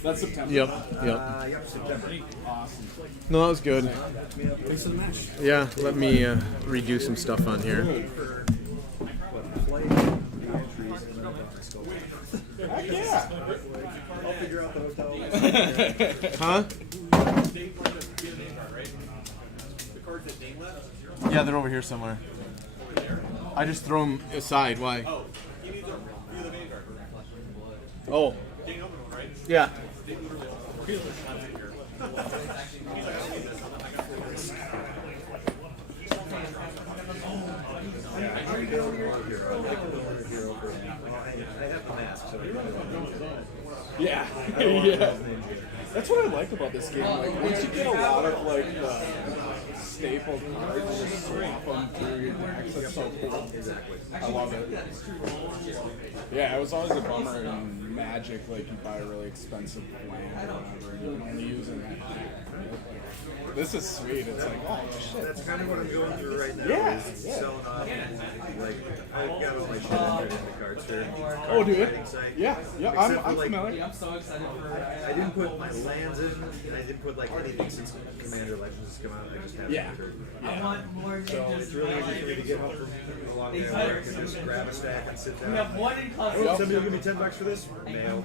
That's September. Yep. Yep. Yep, September. Awesome. No, that was good. Thanks for the match. Yeah, let me redo some stuff on here. Heck yeah. I'll figure out the hotel. Huh? Yeah, they're over here somewhere. I just throw them aside. Why? Oh. Yeah. Yeah. Yeah. That's what I like about this game. Like, once you get a lot of like the staple cards, you just swap them through your decks. That's so cool. I love it. Yeah, it was always a bummer in Magic. Like, you buy a really expensive land or whatever, and you can only use it in that deck. This is sweet. It's like, oh shit. That's kind of what I'm going through right now. Yeah, Is selling off. Like, I've got all my shit entered in the cards here. Oh, do you? Trading site. Yeah, yeah. Except I'm for, like, familiar. I'm so excited for I didn't put my lands in, and I didn't put like anything since Commander Legends has come out. I just haven't entered. I want more So it's really easy for me to get home from a long day of work and just grab a stack and sit down. We have one in Oh, closet. somebody will give me $10 for this? Mail,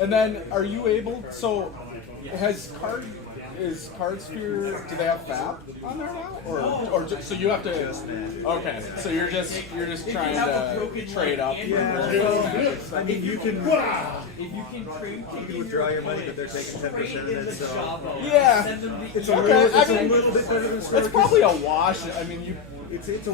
And then, are you able? So, is Cardsphere? Do they have FAP on there now, or so you have to? Okay, so you're just trying to trade up. I mean, you can If you can trade, you can withdraw your money, but they're taking 10% of it. So Yeah, it's a little bit better than it's probably a wash. I mean, It's it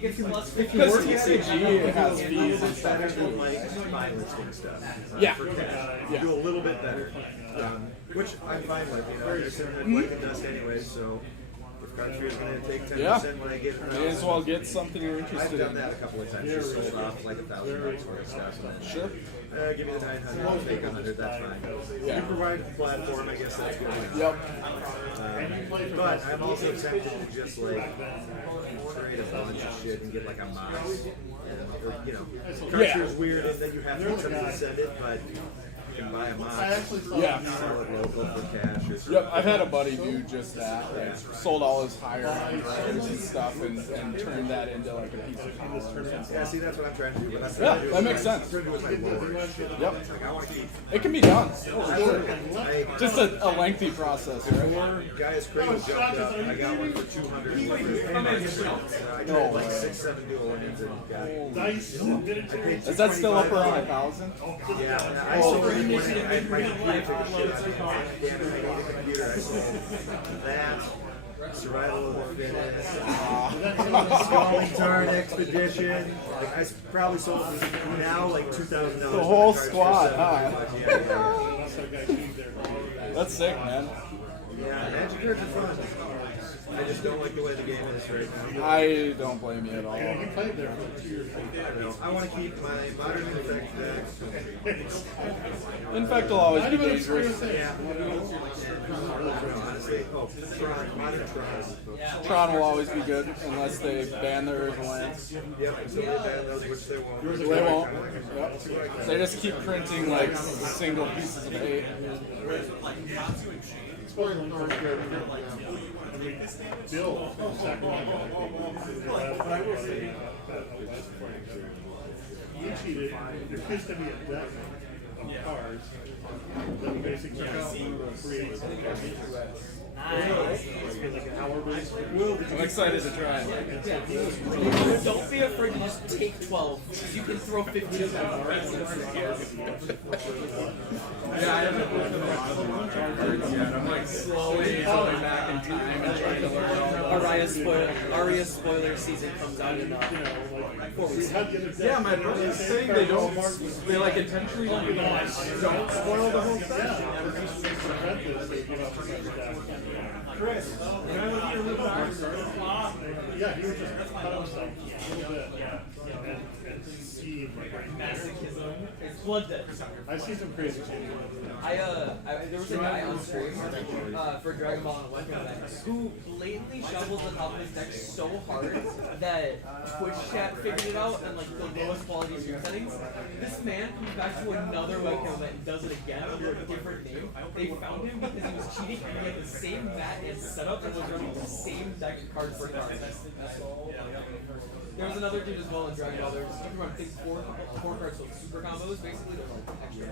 gets plus if you Because work at it, TCG has fees and it's better stuff than too. like buy listing stuff. Yeah. For cash. You Yeah. do a little bit better. Which I'm fine with. You know, I'm just sitting there collecting dust anyway, so if Cardtree is going to take 10% Yeah. when I get it. May as well get something you're I've interested done in. that a couple of times. Just sold off like $1,000 worth of stuff. And then, Sure. give me the 900, I'll take 100, that's fine. Yeah. You provide the platform, I guess that's good. Yep. But I'm also tempted to just like trade a bunch of shit and get like a mouse. Or, you know, Cardtree is weird in that you have to somebody send it, but you can buy a mouse. Yeah. Sell it local for cash or something. Yep, I've had a buddy do just that. Like, sold all his higher end rares and stuff and turned that into like a piece of power or something. Yeah, see, that's what I'm trying to do. But I'm Yeah, trying to do that makes sense. I'm trying to do with my lower shit. Yep. It's like, I want to keep. It can be done. I, Just a lengthy process, right? Before Gaia's Cradle jumped up, I got one for 200. I did like 6-7 dual lands and got it. Is that still up around 1,000? Yeah, I sold it when my computer took a shit. Damn it, I need a computer. I sold that. Survival of the Fittest, Scalding Tarn Expedition. Like I probably sold now like $2,000. The whole squad, huh? Yeah. That's sick, man. Yeah, Magic cards are fun. I just don't like the way the game is right now. I don't blame you at all. I want to keep my modern effect deck. Infect will always be dangerous. Yeah. Honestly, modern Tron. Tron will always be good unless they ban their lands. Yep, until they ban those, which they won't. They won't. Yep. They just keep printing like single pieces of hate. Bill from Sacramento. You cheated. There used to be a deck of cards that you basically create. Like an hour based. I'm excited to try it. Don't be afraid to just take 12. You can throw 15 out. Yeah, I haven't looked at the cards yet. I'm like slowly going back in time and trying to learn all the Aria spoiler season comes out in 4 weeks. Yeah, my brother's saying they don't. They like intentionally don't spoil the whole thing. Chris, yeah, he would just cut himself a little bit and see It's blood dead. I see some crazy shit. There was a guy on stream for Dragon Ball and Webcam who blatantly shovels the top of his deck so hard that Twitch chat figured it out and like the lowest quality stream settings. This man comes back to another webcam event and does it again under a different name. They found him because he was cheating and he had the same mat and setup and was running the same deck card for card. There was another dude as well in Dragon Ball. There was talking about things four cards with super combos. Basically, they're like extra.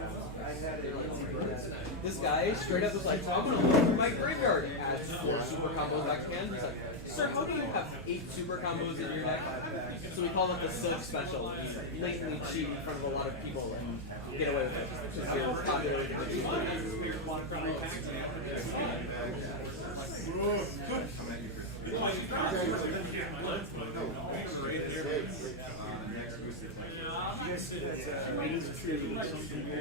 This guy straight up was like, I'm gonna look through my graveyard. Adds 4 super combos back to hand. He's like, sir, how do you have 8 super combos in your deck? So we call it the Silk Special. He's blatantly cheat in front of a lot of people and get away with it. Just your popularity. It is true that some people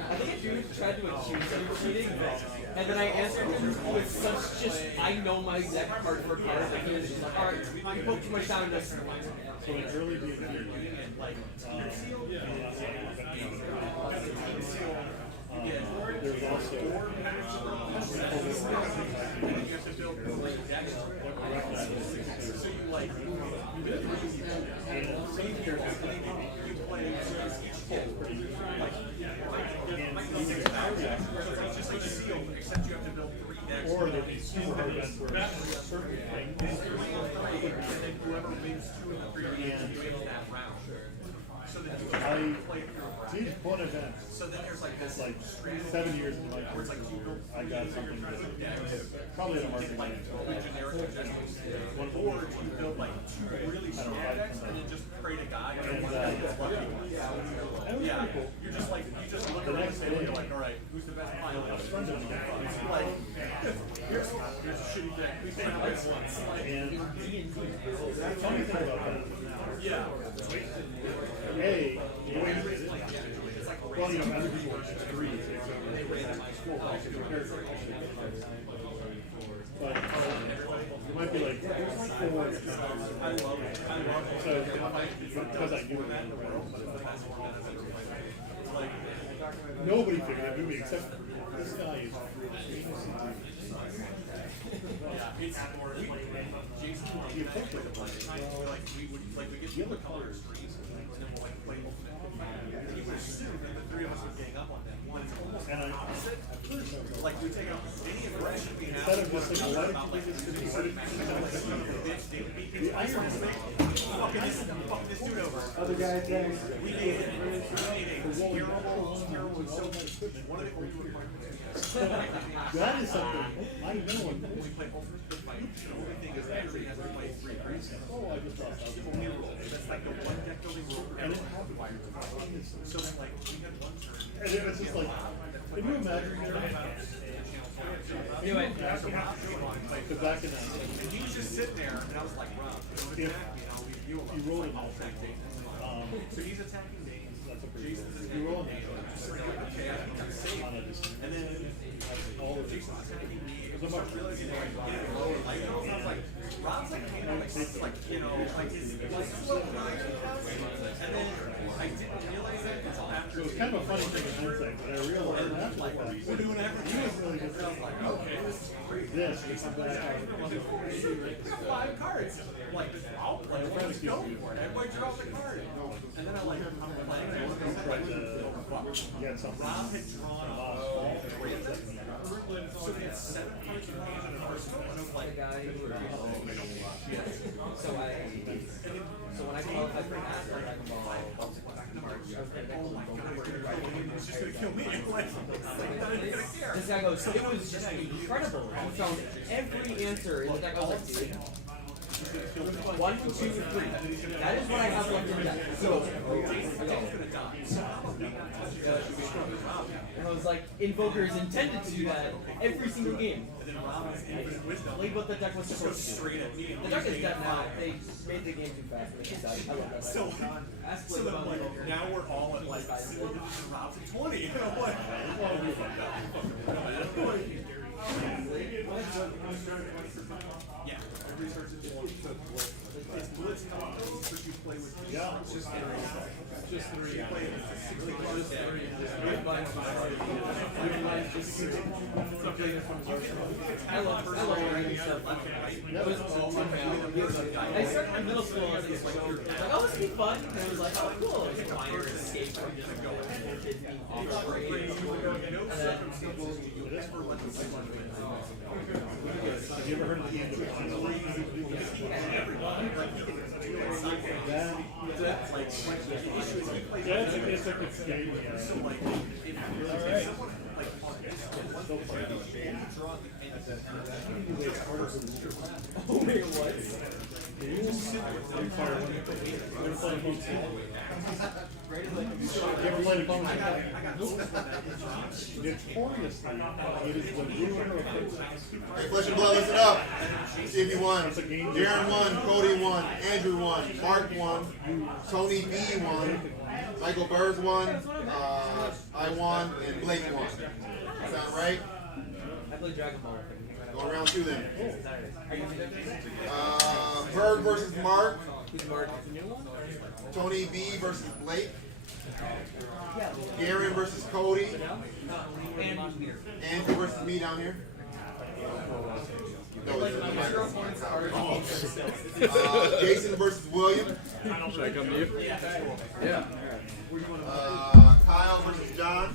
I think a dude tried to accuse me of cheating, and then I answered him with such just, I know my exact card for card, and he was just like, alright, you poked too much down in this. So in early D&D, there's also or there'd be super hard events where certain things These fun events. So then there's like this Like 7 years into my career, I got something that probably at a market like generic objectives. Or you build like two really strong decks and then just pray to God you don't want to get lucky ones. Yeah, you're just like you just look around the table and you're like, all right, who's the best pile? Like here's a shitty deck. Who's the best ones? And the funny thing about that is, Yeah. A, the way it is, well, you know, other people are just three. But you might be like, four. I love it. So, because I knew it, nobody figured it would be except this guy is. It's Jason would be like we get the color screens and then we'll like play ultimate. He would assume that the three of us would gang up on them. When it's almost And opposite. Like we take out any aggression we have. instead of just like, why about like did you this just the irony fucking this dude over. Other guy thanks. We made a terrible so one of the only requirements we have. that is something I know. When we play ultimate fist fight, the only thing is everybody has to play 3 cards. Oh, I just thought that was Only rule. That's like the one deck building rule. And it So like we had one turn. And it was just like, can you imagine Anyway. because back in And he was just sitting there, and I was like, Rob, don't attack me, and I'll leave you alone. you roll it I'll attack Jason. So he's attacking Dane. Jason's you roll attacking it Dane. So you're like, okay, I think I'm safe. And then all of Jason's attacking me. Because I'm like, Realizing like getting lower light bills, and I was like, Rob's like, like you know, like his slow grind he does. And then I didn't realize it until after. it was kind of a funny thing in hindsight, but I realized that's Like what we're doing everything. really just And I was like, okay, this is great. this is the back. 5 cards. Like, I'll play one, just go for it. Everybody draw the card. And then I'm playing. Get something. Rob had drawn off random. So he had 7 cards in hand and an arsenal. And I was like, The guy who so when I qualified for that, Dragon Ball, it's just gonna kill me. Like, this guy goes, it was just incredible. He found every answer in the deck. I was like, dude. 1, 2, 3. That is what I have left in the deck. So, and I was like, Invoker is intended to do that every single game. Played what the deck was supposed to do. The deck is dead now. They made the game too fast. I love that. So then like, now we're all at like 4 Rob's at 20. And I'm like, yeah, every search is one. It's blitz combos, but you play with it's just 3. You play it 60 cards. I love ranking stuff. I started in middle school and I was like, oh, this would be fun. And I was like, oh, cool. It's a minor escape from going off grade. And then, Have you ever heard of the end of it's like a game. oh, wait, what? Notoriously, it is the ruiner of things. Hey, Flesh and Blood, listen up. See if you won. Darren won, Cody won, Andrew won, Mark won, Tony B won, Michael Burrs won, I won, and Blake won. Sound right? I play Dragon Ball. Go around 2 then. Are you Berg versus Mark. Who's Mark? Tony B versus Blake. Yeah. Darren versus Cody. And Andrew versus me down here. No, it's in the microphone. Jason versus William. Should I come to you? Yeah. Kyle versus John.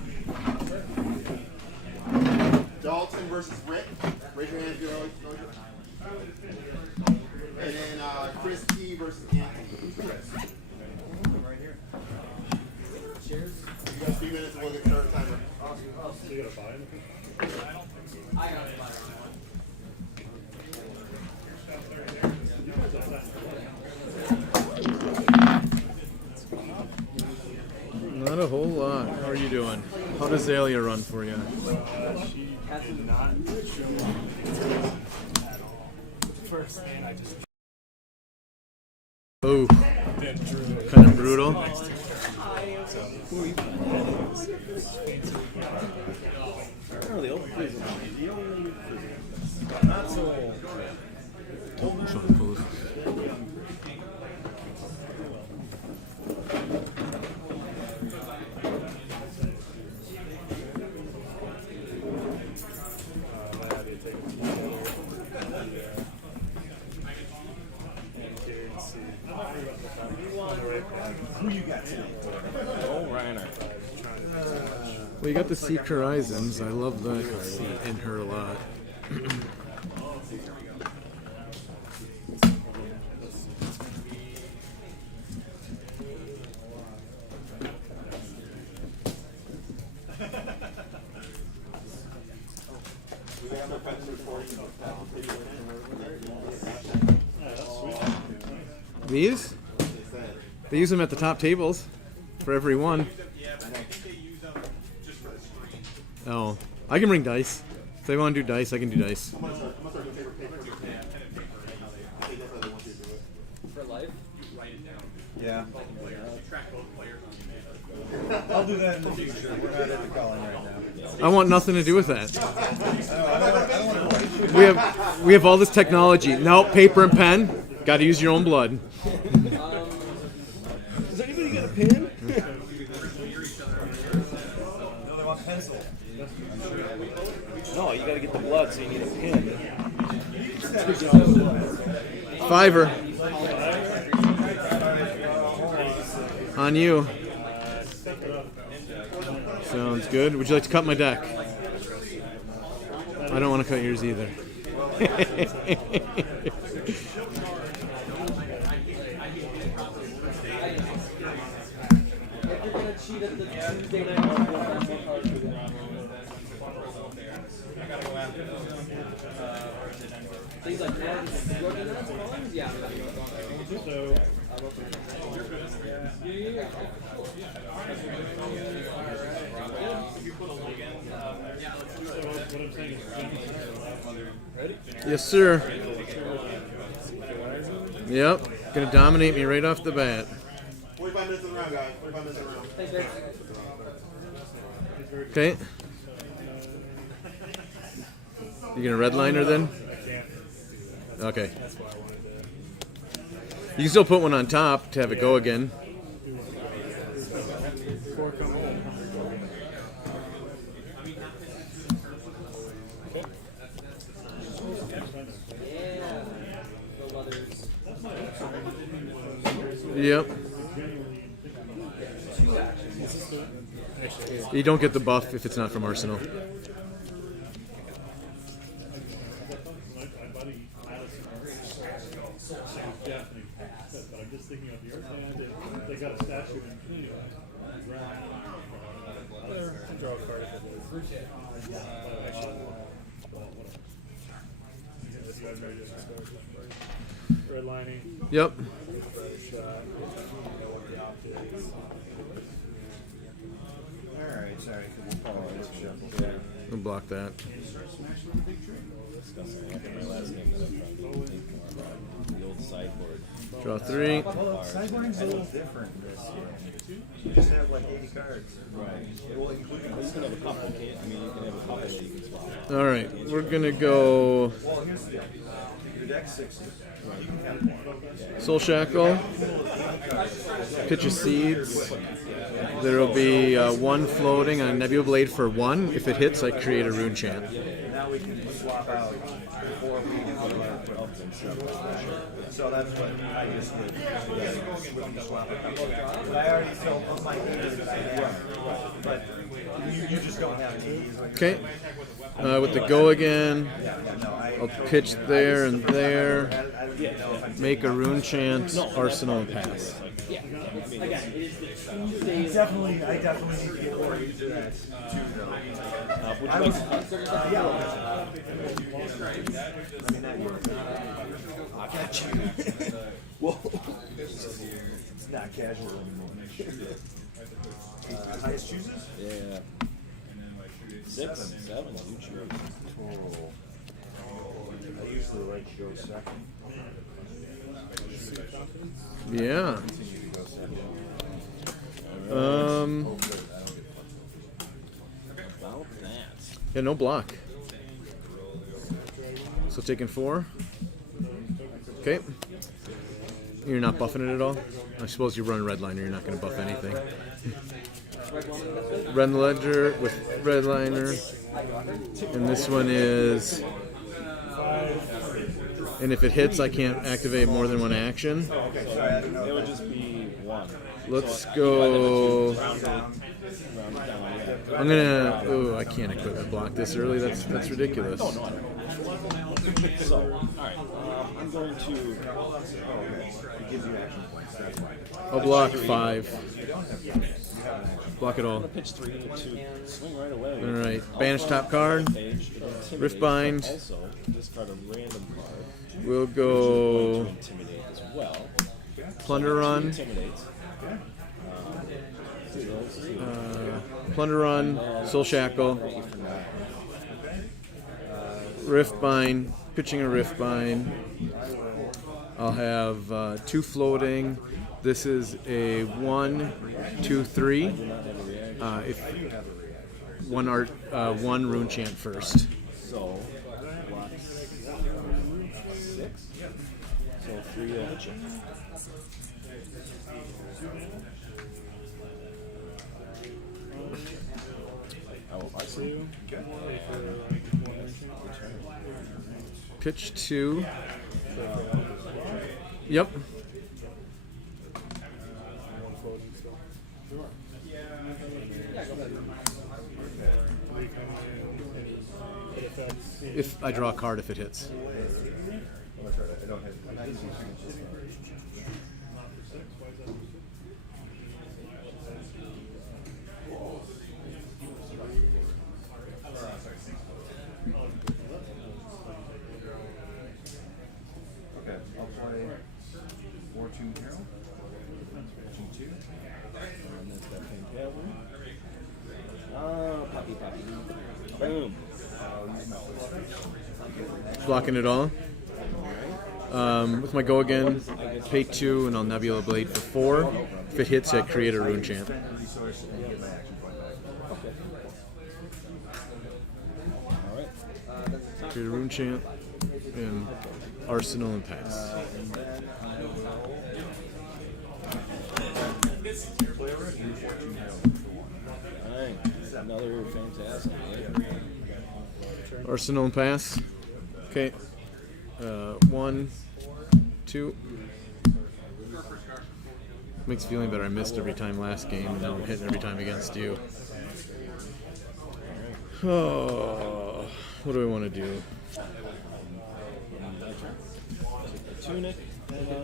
Dalton versus Rick. Raise your hand if you know it. And then Chris T versus Anthony. Right here. You got a few minutes and we'll get started timer. So you gotta buy anything? I got it. Not a whole lot. How are you doing? How does Zalia run for you? Oh, kind of brutal. I'm trying to pull this. Well, you got the Seek Horizons. I love that card in her a lot. These? They use them at the top tables for every one. Oh, I can bring dice. If they want to do dice, I can do dice. For life? Yeah. I'll do that in the future. We're not into calling right now. I want nothing to do with that. We have all this technology. No, paper and pen. Got to use your own blood. Does anybody got a pen? No, they want pencil. No, you gotta get the blood, so you need a pen. Fiver. On you. Sounds good. Would you like to cut my deck? I don't want to cut yours either. Things like that. Yeah. Yes, sir. Yep. Gonna dominate me right off the bat. 45 minutes in the round, guys. 45 minutes in the round. Okay. You gonna redline her then? Okay. You can still put one on top to have it go again. Yep. You don't get the buff if it's not from Arsenal. But I'm just thinking of the Earth Band. They got a statue in I'll draw a card if it was. Redlining. Yep. Alright, sorry. We'll follow this shuffle. We'll block that. Draw 3. Well, sideboarding's a little different this year. You just have like 80 cards. Right. Well, including you can have a couple. I mean, you can have a couple that you can swap. All right, we're gonna go Well, here's the deal. Your deck's 60. You can have more. Soul Shackle, Pitch of Seeds. There will be 1 floating on Nebula Blade for 1. If it hits, I create a rune chant. Now we can swap out before we get our equipment and stuff. So that's what I just did. We can swap it out. But I already filled up my ears. But You just don't have A's. Okay. With the go again, I'll pitch there and there. Make a rune chant, arsenal, and pass. Yeah. Again, it is the Tuesday. I definitely need to get more used to that too, though. I was, I got you. Whoa. It's not casual anymore. Highest chooses? Yeah. 6, 7, you choose. Oh. I usually like to go second. Yeah. Continue to go second. About that. Yeah, no block. So taking 4. Okay. You're not buffing it at all? I suppose you run redliner, you're not going to buff anything. Red ledger with redliner. And this one is... And if it hits, I can't activate more than one action. It would just be 1. Let's go... Round down. I'm gonna... Oh, I can't equip a block this early. That's ridiculous. So, alright. I'm going to... It gives you action points, that's why. I'll block 5. Block it all. pitch 3 to swing right away. Alright, banish top card. Rift bind. Also, discard a random card. We'll go Intimidate as well. plunder run. Intimidate. Plunder run. Soul shackle. Rift bind. Pitching a rift bind. I'll have 2 floating. This is a 1, 2, 3. If one rune chant first. So, block 6. So 3 pitching. I will ice you. Pitch 2. Yep. If I draw a card, if it hits. I don't have... Okay, I'll play 4-2 Hero. 2-2. And that's that thing cavalry. Poppy. Boom. Blocking it all. With my go again, pay 2 and I'll Nebula Blade for 4. If it hits, I create a rune chant. Resource and get my action point back. Alright. Create a rune chant and arsenal and pass. Alright. Another fantastic. Arsenal and pass. Okay. 1, 2. Makes feeling better. I missed every time last game, and now I'm hitting every time against you. Oh, what do I want to do? Tunic.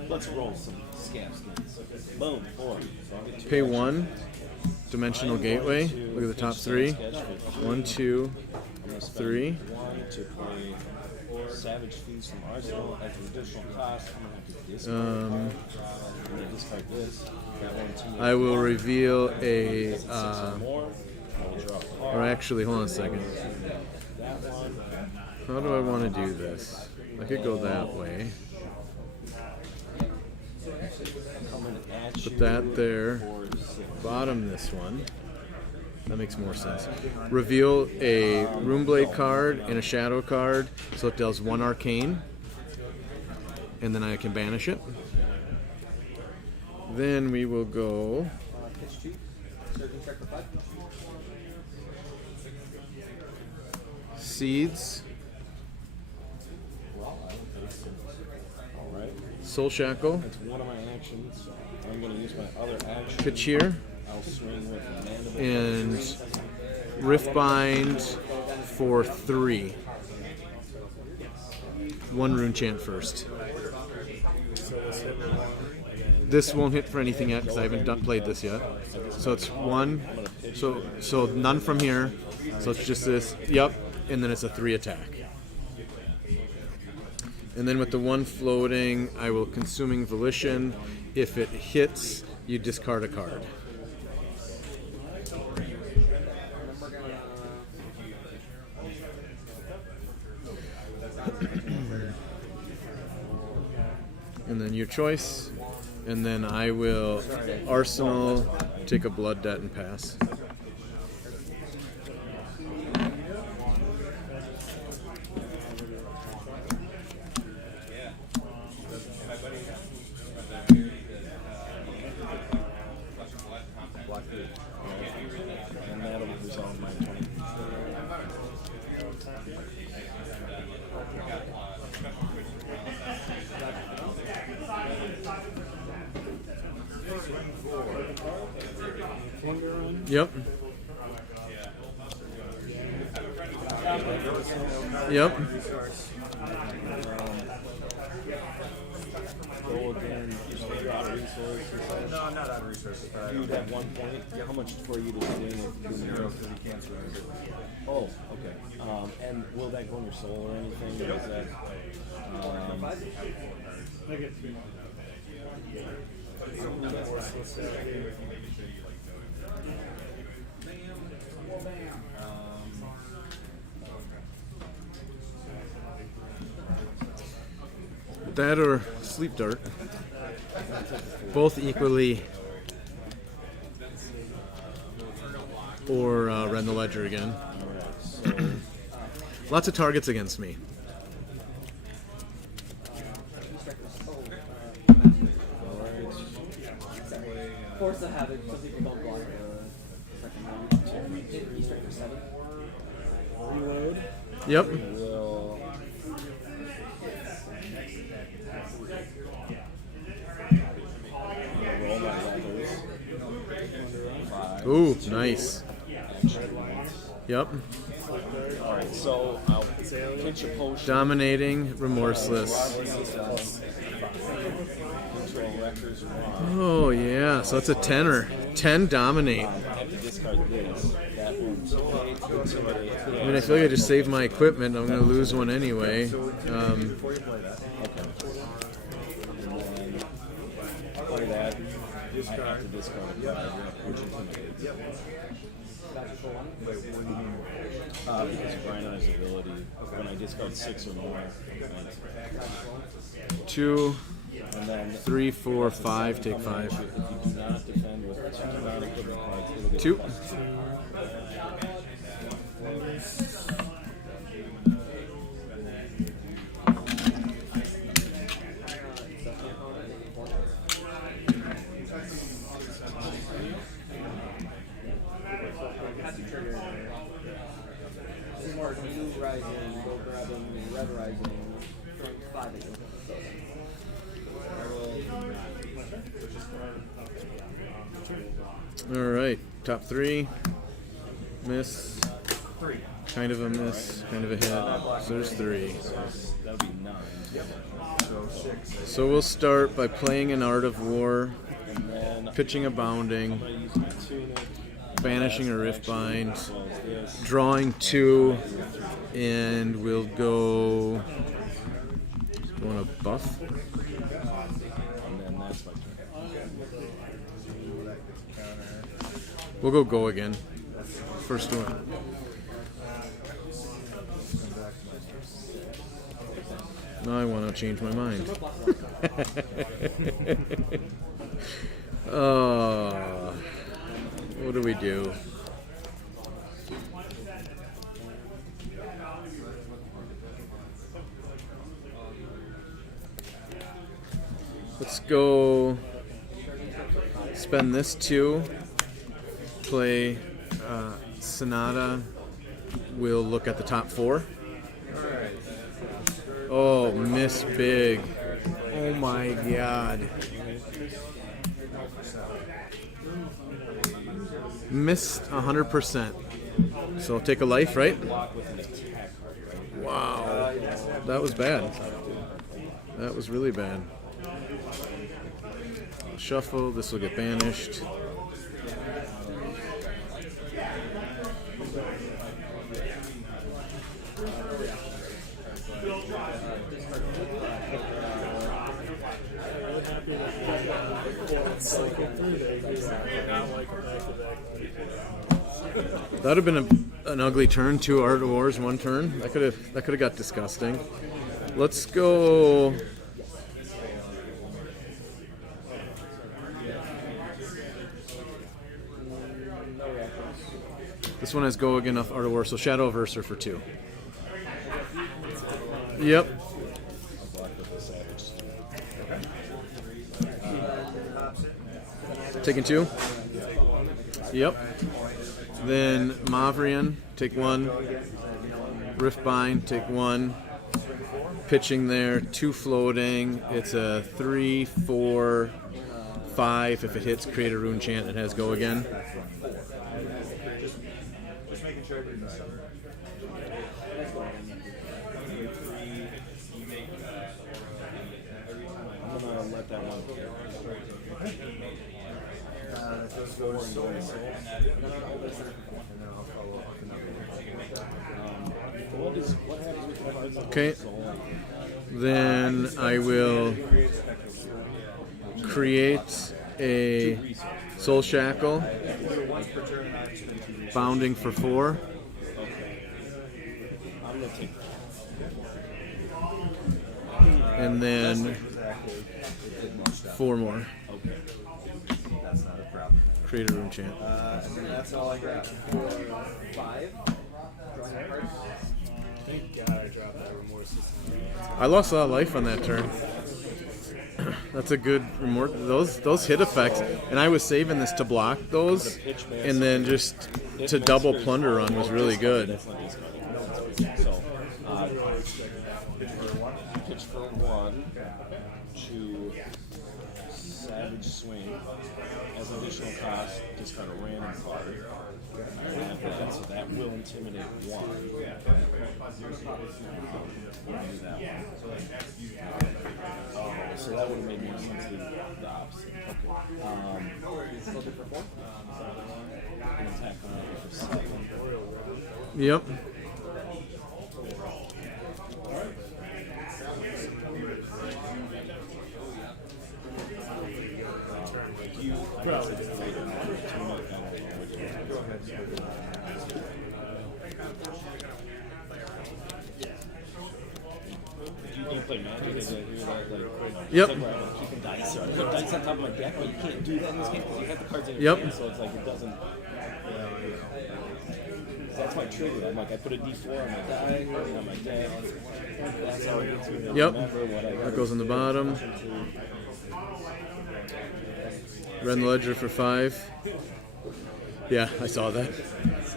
Let's roll some scab skins. Boom. 4. So I'll get 2 Pay actions. 1. Dimensional Gateway. Look at the top 3. 1, 2, 3. 1 to play Savage Feast from Arsenal at an additional cost. I'm gonna have to discard. I'm gonna discard this. That one to I will reveal a. more. I will draw a card. Or actually, hold on a second. That one. How do I want to do this? I could go that way. Coming at you Put that there. for 6. Bottom this one. That makes more sense. Reveal a Runeblade card and a Shadow card, so it deals 1 arcane, and then I can banish it. Then we will go Seeds, Alright. Soul Shackle, That's one of my actions. So I'm going to use my other action. Pitch here, I'll swing with Mandible. and Riftbind for 3. 1 rune chant first. This won't hit for anything yet because I haven't played this yet. So it's 1. So none from here. So it's just this. Yep. And then it's a 3 attack. And then with the 1 floating, I will Consuming Volition. If it hits, you discard a card. And then your choice. And then I will Arsenal, take a Blood Debt, and pass. And that'll resolve my turn. Yep. Yep. Go again. You're out of resources. No, I'm not out of resources. But You'd have 1 point. How much for you to swing with 2 0 because he can't surrender. Oh, okay. And will that go in your soul or anything? Or is that, I get 2. That or Sleep Dart. Both equally. Or Rend the Ledger again. Lots of targets against me. Force of Havoc, some people don't block the second one. He strike for 7. reload? Yep. Will roll my levers. Ooh, nice. Yep. Alright, so I'll pinch a potion. Dominating, remorseless. Control wreckers Oh yeah, so it's a 10er. 10 dominate. I have to discard this. That one's I mean, I feel like I just saved my equipment. I'm going to lose one anyway. Before you play that, play that. I have to discard which intimidates. yep. Wait, what do you mean? Because of Rhino's ability, when I discard 6 or more, 2, and then 3, 4, 5. Take 5. if you do not defend with 2 non-equipment cards, it'll get 2. +2. Blue Rising, go grabbing Red Rising, throwing 5 at you. Alright, top 3. Miss. Kind of a miss, kind of a hit. So there's 3. That would be 9. So 6. So we'll start by playing an Art of War, And then pitching a Bounding, I'm going to use my tunic, banishing a Riftbind, as well as this. drawing 2, and we'll go. Want a buff? And then that's my turn. We'll go again. First one. No, I want to change my mind. What do we do? Let's go spend this 2. Play Sonata. We'll look at the top 4. Oh, miss big. Oh my god. Missed 100%. So take a life, right? Block with an attack card, right? Wow. That was bad. That was really bad. Shuffle. This will get banished. That would have been an ugly turn. 2 Art of Wars, 1 turn. That could have got disgusting. Let's go. This one has go again off Art of War, so Shadow Verser for 2. Yep. Taking 2. Yep. Then Mavrian, take 1. Riftbind, take 1. Pitching there, 2 floating. It's a 3, 4, 5. If it hits, create a rune chant. It has go again. Just making sure everything's I'm gonna let that one. just go to soul. And then I'll follow up with another one. What happens with the cards? Okay. Then I will create a Soul Shackle. Bounding for 4. I'm gonna take. And then 4 more. Okay. That's not a problem. Create a rune chant. And then that's all I got. 5. Drawing a card. Thank God I dropped that remorse. I lost a lot of life on that turn. That's a good remorse. Those hit effects, and I was saving this to block those, and then just to double plunder run was really good. So, pitch for 1 to Savage Swing. As additional cost, discard a random card. So that will intimidate 1. Oh, so that would have made more sense than the opposite. Okay. An attack on it for 7. Yep. You probably didn't wait you play Magic as a Yep. keeping dice. So I put dice on top of my deck, but you can't do that in this game because you have the cards in your hand, so it's like it doesn't. That's my trigger. I'm like, I put a D4 on my die, on my deck. That's how I get to remember what I got. That goes on the bottom. Red Ledger for 5. Yeah, I saw that.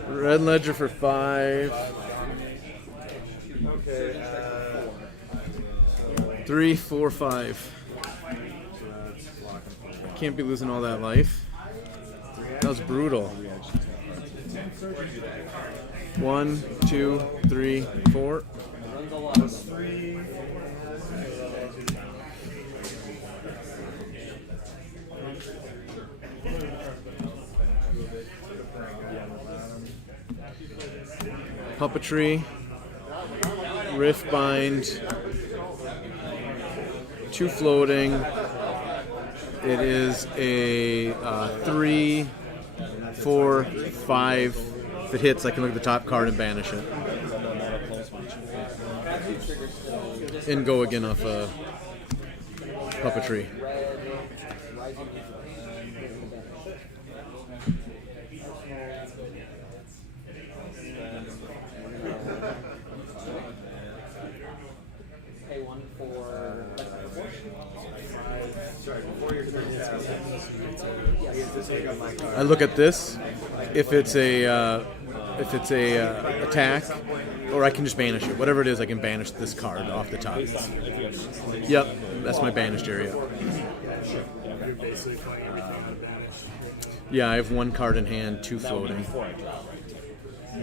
Red Ledger for 5. Okay. 3, 4, 5. Can't be losing all that life. That was brutal. 1, 2, 3, 4. Puppetry, Riftbind, 2 floating. It is a 3, 4, 5. If it hits, I can look at the top card and banish it. And go again off Puppetry. Pay 1 for. I look at this. If it's a attack, or I can just banish it. Whatever it is, I can banish this card off the top. Yep, that's my banished area. Yeah, I have 1 card in hand, 2 floating. I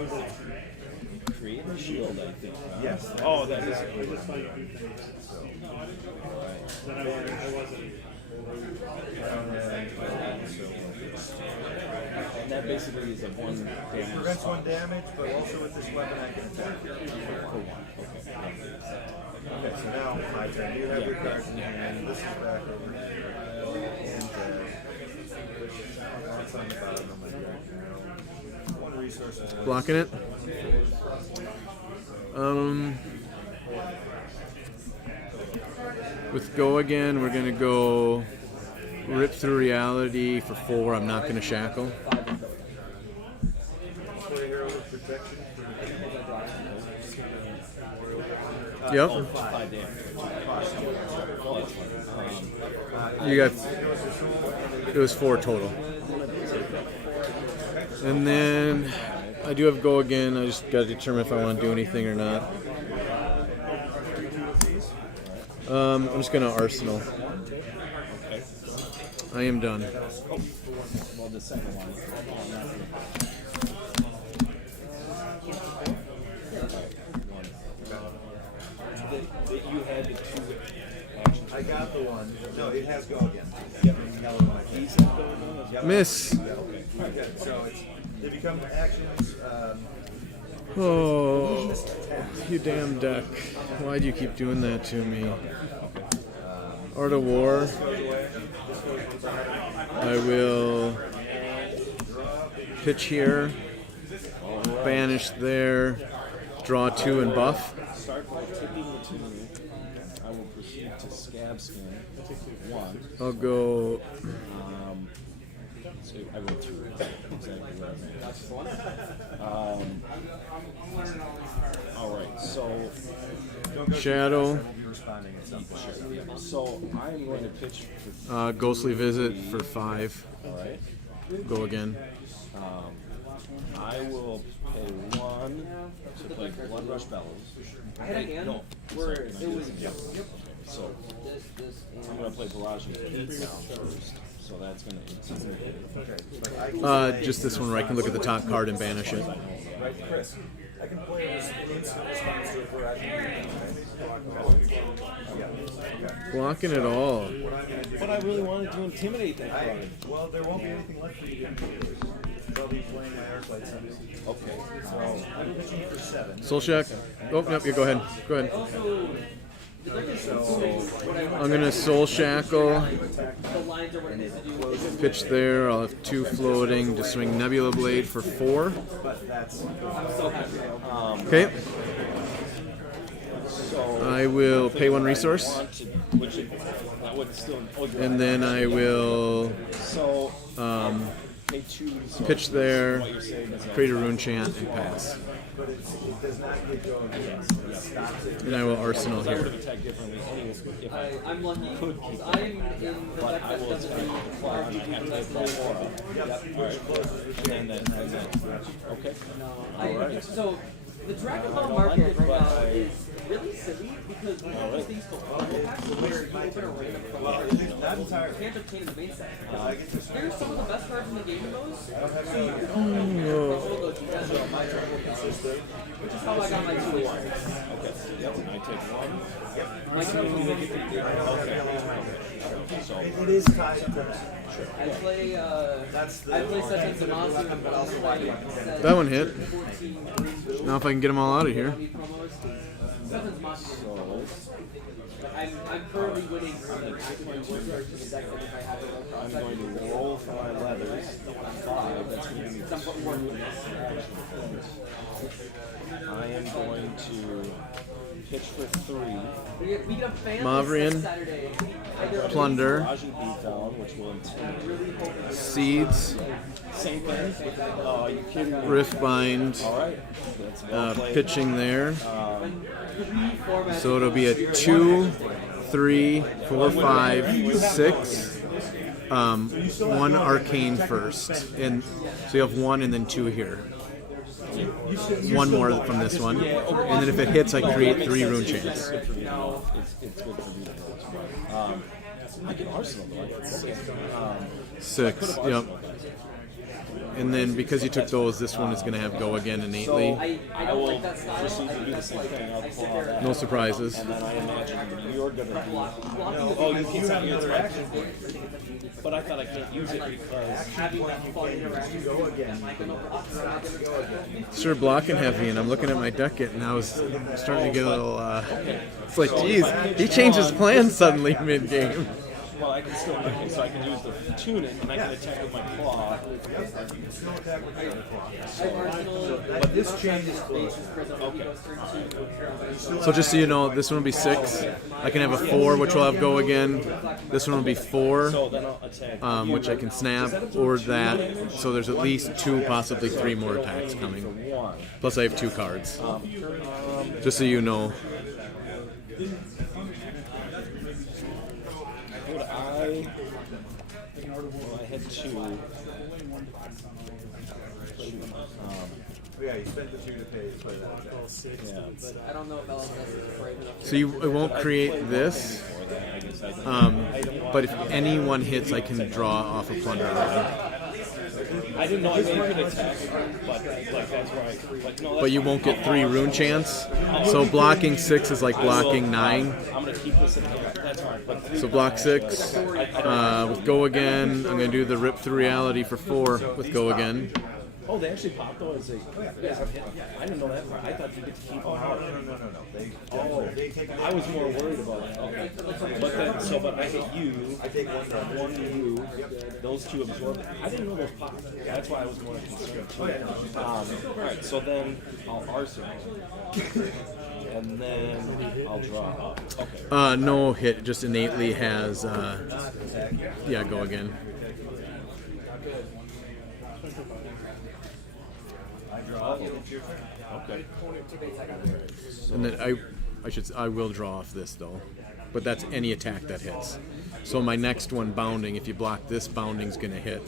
was like, Create a shield, I think. Yes. Oh, that is. I just saw you do things. Then I wasn't. And that basically is a one It damage. prevents one damage, but also with this weapon I can attack. For one. Okay, so now my turn. You have your cards in hand. This is back over here. And that's on the bottom of my deck now. One resource. Blocking it. With go again, we're gonna go rip through reality for 4. I'm not gonna shackle. Yep. You got. It was 4 total. And then I do have go again. I just got to determine if I want to do anything or not. I'm just gonna arsenal. I am done. Well, the second one. That you had the 2 actions. I got the one. No, it has go again. Miss. Okay, so it's, they become actions. Oh, you damn deck. Why do you keep doing that to me? Art of War. I will pitch here, banish there, draw 2 and buff. Start by tipping the 2. I will proceed to scab skin 1. I'll go. So I go 2. Exactly what I meant. All right. So Shadow. So I'm going to pitch for. Ghostly Visit for 5. All right. Go again. I will pay 1 to play Blood Rush Bellows. I had a hand No. where it was. So I'm going to play Barrage and Beats now first. So that's going to. Just this one where I can look at the top card and banish it. Right, Chris. I can play this instant response to a barrage. Blocking it all. But I really wanted to intimidate that card. Well, there won't be anything left for you to do. I'll be playing my Airflight Sundays. Okay. So I'm pitching for 7. Soul Shack. Oh, nope, you go ahead. Go ahead. I'm going to Soul Shackle. Pitch there. I'll have 2 floating to swing Nebula Blade for 4. Okay. I will pay 1 resource. And then I will pitch there, create a rune chant, and pass. And I will arsenal here. I'm lucky. I'm in the deck that doesn't need RGB. So the Dragon Ball market right now is really silly because we have these packs where you open a random card. You can't obtain the main set. There's some of the best cards in the game in those. So you can roll those defense with my Dragon Ball, which is how I got my 2 awards. Okay. Yep. I take 1. My cards will make it It is tied to that. I play Setten Zamasu, but also play That one hit. Now if I can get them all out of here. I'm currently winning actually worse to the deck than if I had it. I'm going to roll for my leathers. 5. That's going to be. I am going to pitch for 3. We get a fan Mavrian. Saturday. Plunder. Raji Beatdown, which will intimidate. Seeds. Same thing. Are you kidding me? Riftbind. All right. That's well played. Pitching there. So it'll be a 2, 3, 4, 5, 6. 1 arcane first. And so you have 1 and then 2 here. 1 more from this one. And then if it hits, I create 3 rune chants. It's good for me. I get Arsenal though. I got 6. 6. Yep. And then because you took those, this one is going to have go again innately. I don't like that style. Just need to do the same thing. I'll claw that. No surprises. And then I imagine you're gonna do. Oh, You have your interaction. But I thought I can't use it because having that fun interaction. Go again. Sure, blocking heavy, and I'm looking at my deck it, and I was starting to get a little. It's like, geez, he changed his plan suddenly mid-game. well, I can still so I can use the tune it and I can attack with my claw. But this changes So just so you know, this one will be 6. I can have a 4, which will have go again. This one will be 4, So then I'll attack. which I can snap, or that. So there's at least 2, possibly 3 more attacks coming. Plus I have 2 cards. Just so you know. Would well, I had 2. yeah, you spent the 2 to pay to play that. I don't know if LSS is brave enough. So it won't create this, but if anyone hits, I can draw off a plunder round. I didn't know I could attack, but like that's right. Like, no, But you won't get 3 rune chance. So blocking 6 is like blocking 9. I'm gonna keep this in here. That's fine. But So block 6 with go again. I'm gonna do the rip through reality for 4 with go again. oh, they actually popped though as a. I didn't know that part. I thought you get to keep them out. No. They take I was more worried about that. Okay. But then, but I hit you. I take one you. Those 2 absorb. I didn't know those popped. That's why I was more concerned too. All right. So then I'll arsenal, and then I'll draw. Okay. No hit, just innately has yeah, go again. Okay. And then I will draw off this though, but that's any attack that hits. So my next one, bounding, if you block this, bounding's gonna hit,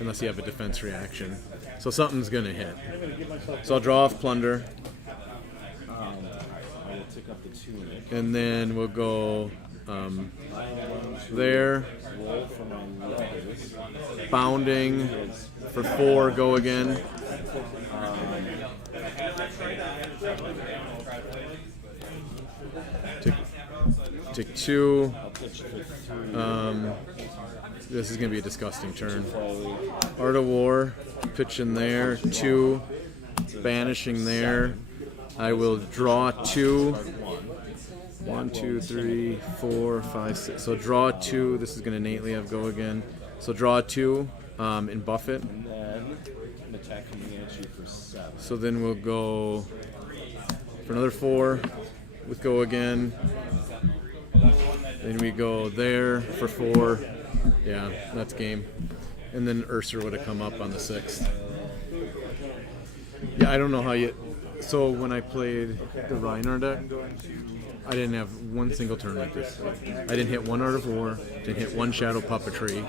unless you have a defense reaction. So something's gonna hit. So I'll draw off plunder, I will pick up the tunic. and then we'll go there, Roll for my legs. bounding for 4, go again. Take 2. This is gonna be a disgusting turn. Art of War, pitch in there. 2, banishing there. I will draw 2. 1, 2, 3, 4, 5, 6. So draw 2. This is gonna innately have go again. So draw 2 and buff it. And then an attack coming at you for 7. So then we'll go for another 4 with go again. Then we go there for 4. Yeah, that's game. And then Ursa would have come up on the 6th. Yeah, I don't know how you. So when I played the Reinar deck, I didn't have one single turn like this. I didn't hit 1 Art of War, didn't hit 1 Shadow Puppetry.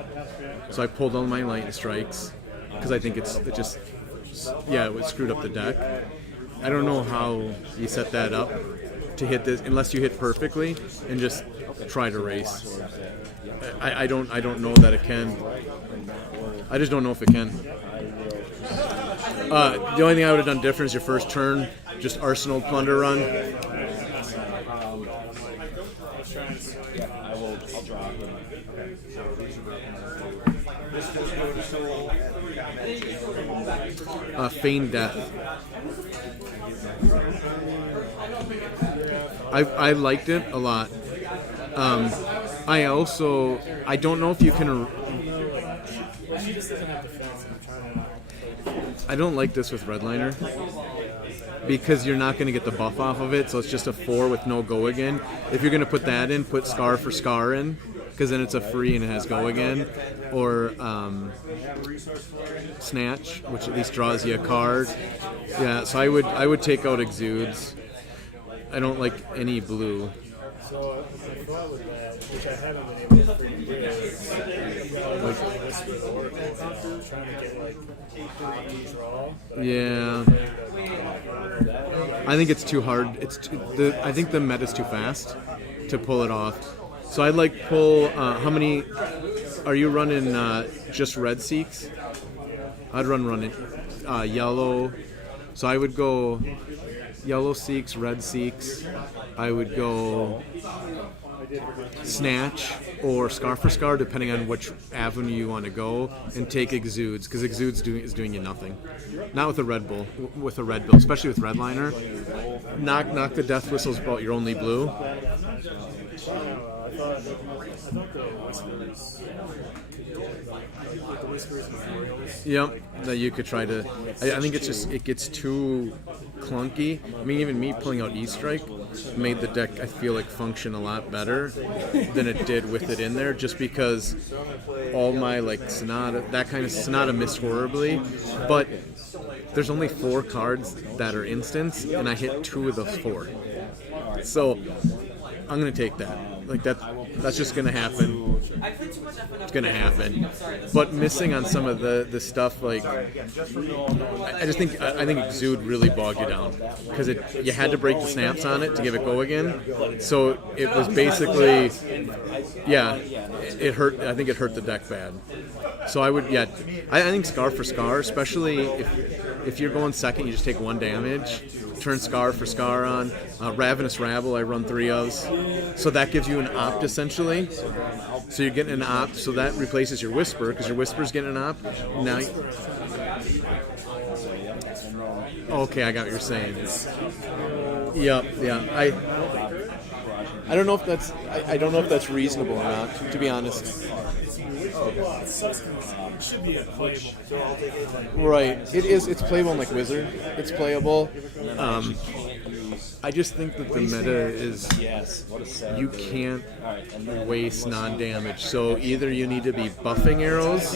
So I pulled all my lightning strikes because I think it screwed up the deck. I don't know how you set that up to hit this unless you hit perfectly and just try to race. I don't know that it can. I just don't know if it can. The only thing I would have done different is your first turn, just Arsenal Plunder run. I'll draw. Feign Death. I liked it a lot. I don't know if you can. I don't like this with Redliner because you're not going to get the buff off of it, so it's just a 4 with no go again. If you're going to put that in, put Scar for Scar in, because then it's a free and it has go again. Or Snatch, which at least draws you a card. Yeah, so I would take out Exudes. I don't like any blue. So my thought with that, which I haven't been able to figure out, Whisper the Oracle Hunter, trying to get like 3 draw. Yeah. I think it's too hard. I think the meta's too fast to pull it off. So I'd like pull. How many are you running? Just red Seeks? I'd run yellow. So I would go yellow Seeks, red Seeks. I would go Snatch or Scar for Scar, depending on which avenue you want to go, and take Exudes, because Exudes is doing you nothing. Not with a Red Bull, with a red build, especially with Redliner. Knock the death whistles about your only blue. I thought the Whispers Memorials. Yep, that you could try to. I think it's just it gets too clunky. I mean, even me pulling out E-Strike made the deck, I feel like, function a lot better than it did with it in there, just because all my like Sonata, that kind of Sonata missed horribly, but there's only 4 cards that are instants, and I hit 2 of those 4. So I'm gonna take that. Like that's just gonna happen. It's gonna happen. But missing on some of the stuff, like I think Exude really bogged you down, because you had to break the snaps on it to give it go again. So it was basically, yeah, it hurt. I think it hurt the deck bad. So I would, yeah, I think Scar for Scar, especially if you're going second, you just take 1 damage. Turn Scar for Scar on. Ravenous Rabble, I run 3 ofs. So that gives you an opt, essentially. So you're getting an opt, so that replaces your Whisper, because your Whisper's getting an opt. Now, okay, I got what you're saying. Yep, yeah. I don't know if that's I don't know if that's reasonable or not, to be honest. Should be a playable. Right. It is. It's playable in like Wizard. It's playable. I just think that the meta is you can't waste non-damage. So either you need to be buffing arrows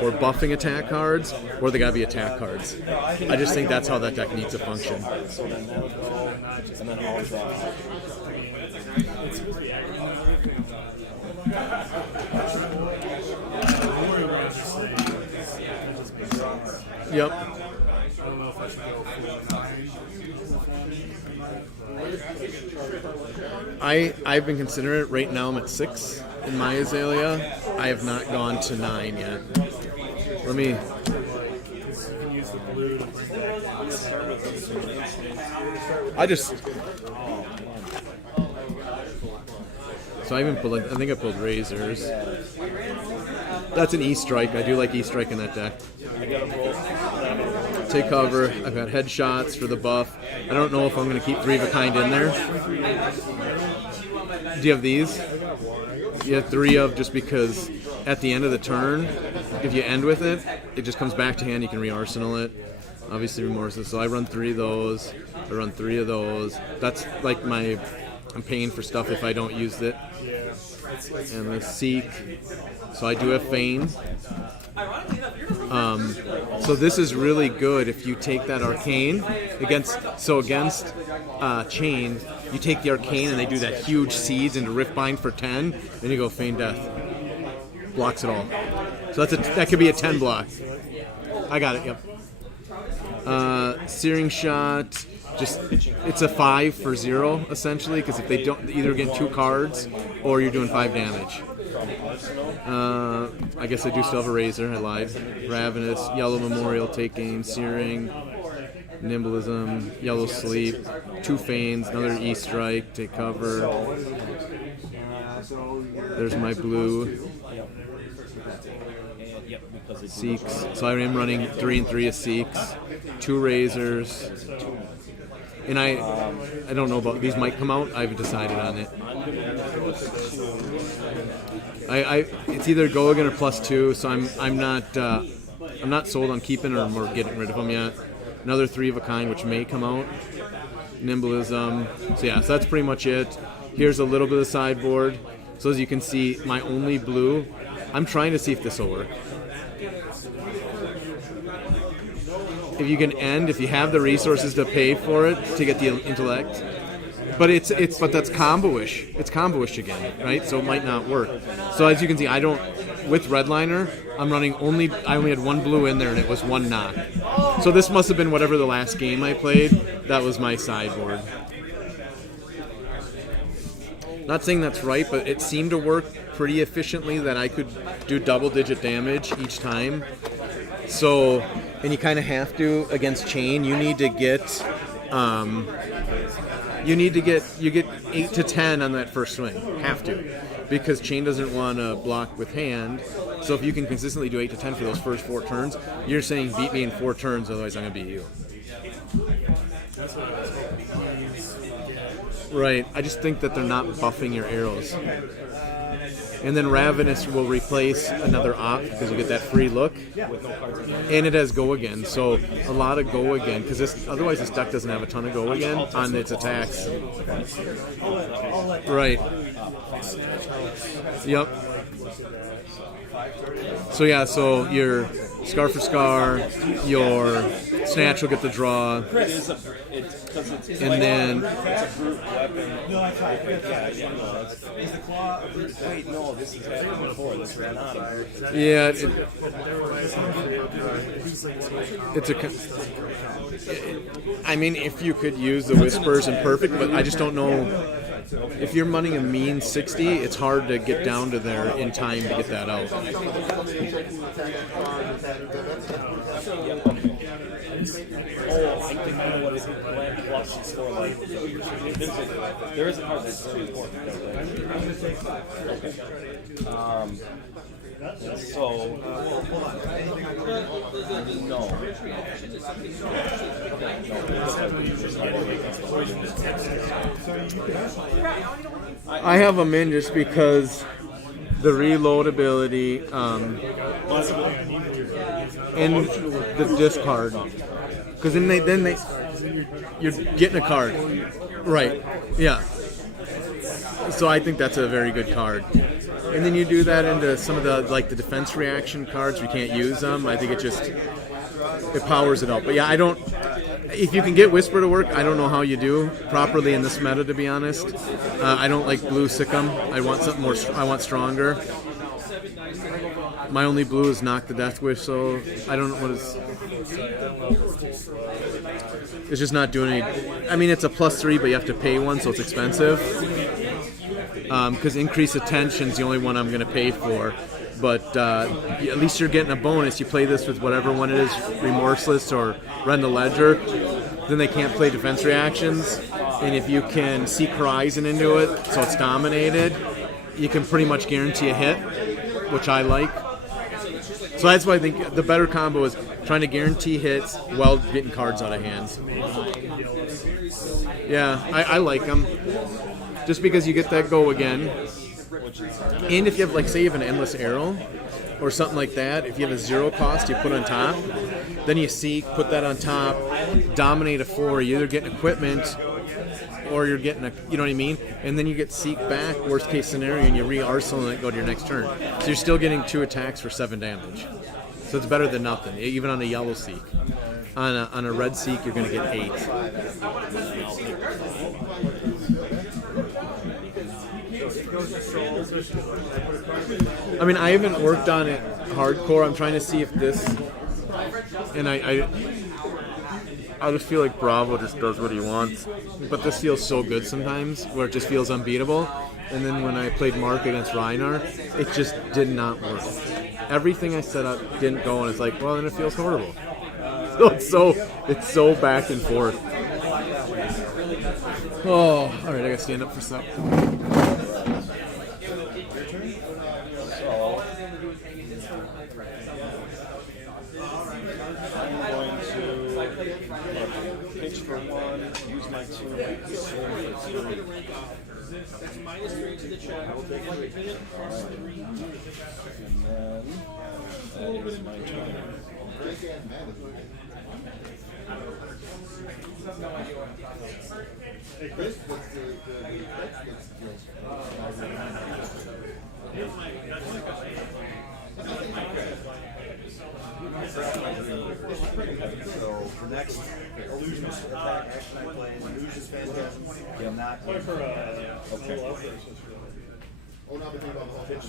or buffing attack cards, or they gotta be attack cards. I just think that's how that deck needs to function. Yep. I don't know if I should go I've been considering it. Right now I'm at 6 in my Azalea. I have not gone to 9 yet. Let me. I just. So I even pulled. I think I pulled Razors. That's an E-Strike. I do like E-Strike in that deck. Take cover. I've got headshots for the buff. I don't know if I'm going to keep 3 of a kind in there. Do you have these? You have 3 of, just because at the end of the turn, if you end with it, it just comes back to hand. You can re-arsenal it. Obviously, remorseless. So I run 3 of those. I run 3 of those. That's like my. I'm paying for stuff if I don't use it. And the Seek. So I do have Feign. So this is really good if you take that Arcane against Chain, you take the Arcane and they do that huge Seeds into Riftbind for 10, then you go Feign Death. Blocks it all. So that could be a 10 block. I got it, yep. Searing Shot, just it's a 5 for 0 essentially, because if they don't either get 2 cards or you're doing 5 damage. I guess I do still have a Razor. I lied. Ravenous, Yellow Memorial, take aim, Searing, Nimblism, Yellow Sleep, 2 Feigns, another E-Strike, take cover. There's my blue. Seeks. So I am running 3 and 3 of Seeks, 2 Razors. And I don't know about these. Might come out. I haven't decided on it. It's either go again or +2. So I'm not sold on keeping or getting rid of them yet. Another 3 of a kind, which may come out. Nimblism. So yeah, so that's pretty much it. Here's a little bit of sideboard. So as you can see, my only blue. I'm trying to see if this will work. If you can end, if you have the resources to pay for it to get the intellect, but but that's combo-ish. It's combo-ish again, right? So it might not work. So as you can see, I don't with Redliner. I'm running I only had 1 blue in there, and it was 1 knock. So this must have been whatever the last game I played. That was my sideboard. Not saying that's right, but it seemed to work pretty efficiently that I could do double-digit damage each time. So, and you kind of have to against chain. You need to get, you get 8 to 10 on that first swing. Have to, because chain doesn't want to block with hand. So if you can consistently do 8 to 10 for those first 4 turns, you're saying beat me in 4 turns, otherwise I'm gonna beat you. Right. I just think that they're not buffing your arrows. And then Ravenous will replace another op because you get that free look. And it has go again, so a lot of go again because otherwise this deck doesn't have a ton of go again on its attacks. Right. Yep. So yeah, so your Scar for Scar, your Snatch will get the draw, and then Wait, no, this is happened before. This ran out of. yeah, it's a. I mean, if you could use the Whispers and Perfect, but I just don't know. If you're running a mean 60, it's hard to get down to there in time to get that out. Oh, I think I know what it is. Land plus is for life. There is a card that's very important. Okay. So, no. I have them in just because the reload ability and the discard. Because then they you're getting a card, right? Yeah. So I think that's a very good card. And then you do that into some of the the defense reaction cards. We can't use them. I think it powers it up. But yeah, I don't. If you can get Whisper to work, I don't know how you do properly in this meta. To be honest, I don't like blue Sikkim. I want something more. I want stronger. My only blue is Knock the Death Wish, so I don't know what is. It's just not doing any. I mean, it's a +3, but you have to pay one, so it's expensive. Because increased attention's the only one I'm going to pay for. But at least you're getting a bonus. You play this with whatever one it is, Remorseless or Rend the Ledger. Then they can't play defense reactions. And if you can Seek Horizon into it, so it's dominated, you can pretty much guarantee a hit, which I like. So that's why I think the better combo is trying to guarantee hits while getting cards out of hands. Yeah, I like them. Just because you get that go again. And if you have, say you have an Endless Arrow or something like that, if you have a 0 cost you put on top, then you Seek, put that on top, dominate a 4, you're either getting equipment or you're getting you know what I mean? And then you get Seek back, worst case scenario, and you re-arsenal and go to your next turn. So you're still getting 2 attacks for 7 damage. So it's better than nothing, even on a yellow Seek. On a red Seek, you're going to get 8. I mean, I haven't worked on it hardcore. I'm trying to see if this, and I just feel like Bravo just does what he wants. But this feels so good sometimes, where it just feels unbeatable. And then when I played Mark against Reinar, it just did not work. Everything I set up didn't go, and it's like, well, then it feels horrible. So it's so back and forth. Oh, all right, I gotta stand up for something. Pitch for 1, use my 2, That's -3 to the check. and then that is my turn. So the next illusionist attack action I play is Illusionist Phantasm. I'm not. Oh, no, but about the whole pitch.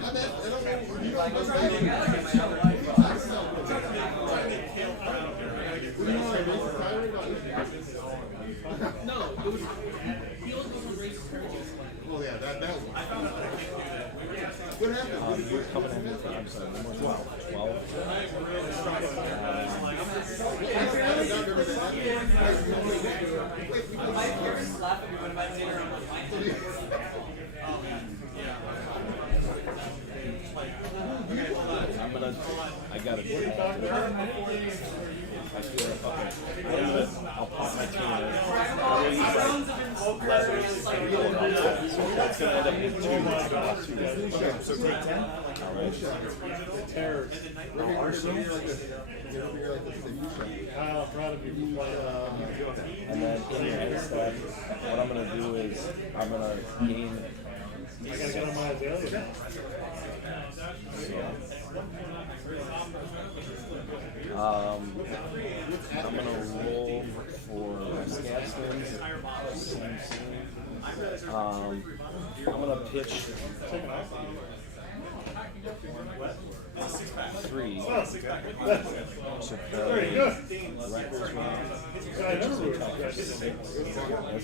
I Oh yeah, that one. What happened? You're coming in with, I'm sorry, number 12. 12. My parents laugh at me when I say her. I gotta do it. I feel like fucking, I'll pop my team in. So that's gonna end up in 2. So take 10. Terrors. Kyle, proud of you. And then in that step, what I'm gonna do is I'm gonna gain. I gotta get on my Azalea. I'm gonna roll for Scabskins. I'm gonna pitch 3. So Very good. records round. That's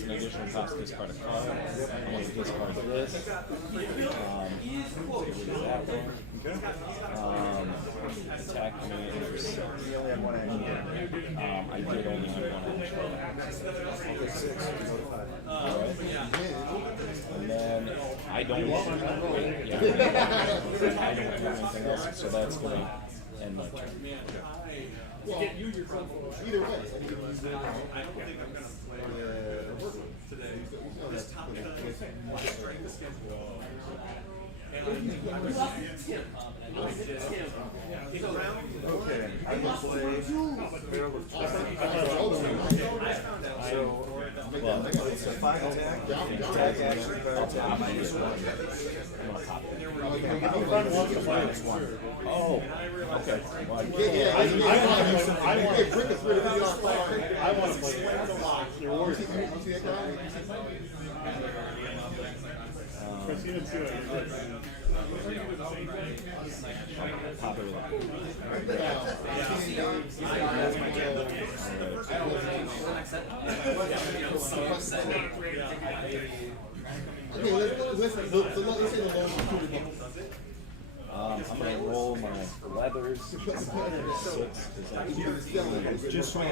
an additional cost to discard a card. I'm going to discard this. Get rid of that one. Attack me for 6. You only have one action. I did only have one action. Okay, 6. Alright. And then I don't have anything else, so that's going to end my turn. Either way, I think you can use it. I don't think I'm gonna play today. This top does strength the schedule. Okay, I can play Barrel of So, it's a 5 attack, attack action, attack. Oh, okay. Well, I want to play your Warriors. Chris, you didn't see what I did. pop it Okay, let's say the loan is I'm going to roll my leathers. 6 is Just so I'm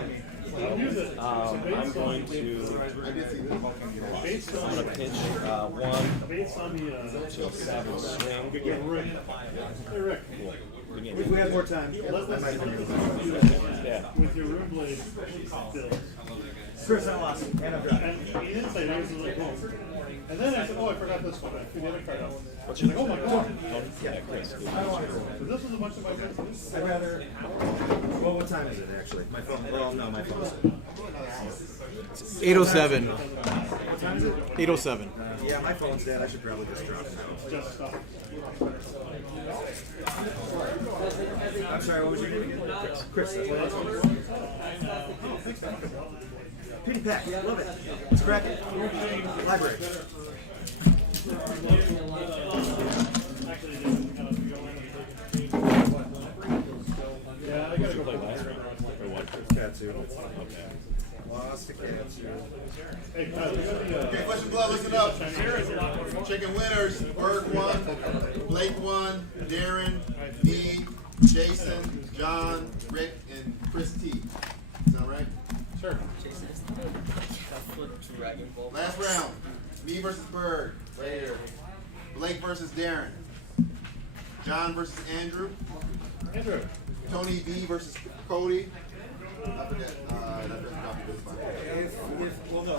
going to pitch 1 Based on the, to a savage swing. Hey, Rick. If we had more time, I might Yeah. With your room blade build. Chris, I'm lost. And I'm done. And the inside I was like, oh. And then I said, oh, I forgot this one. I threw the other card out. What's your Like, oh my god. Yeah, Chris. So this is a bunch of my business. I'd rather. Well, what time is it actually? My phone. Well, no, my phone's. 8:07. What time is it? 8:07. Yeah, my phone's dead. I should probably just drop it. Just stop. I'm sorry. What was your name again? Chris. That's what I was Penny Pack. Love it. It's cracking. Library. Yeah, I gotta go Play play last that. round. Or what? Katsu. Okay. Lost to Katsu. Hey, Kyle, you got the, Okay, Flesh and Blood, listen up. Chicken winners, Berg 1, Blake 1, Darren, me, Jason, John, Rick, and Chris T. Sound right? Sure. Last round. Me versus Berg. Right here. Blake versus Darren. John versus Andrew. Andrew. Tony V versus Cody. I forget. That doesn't copy this one.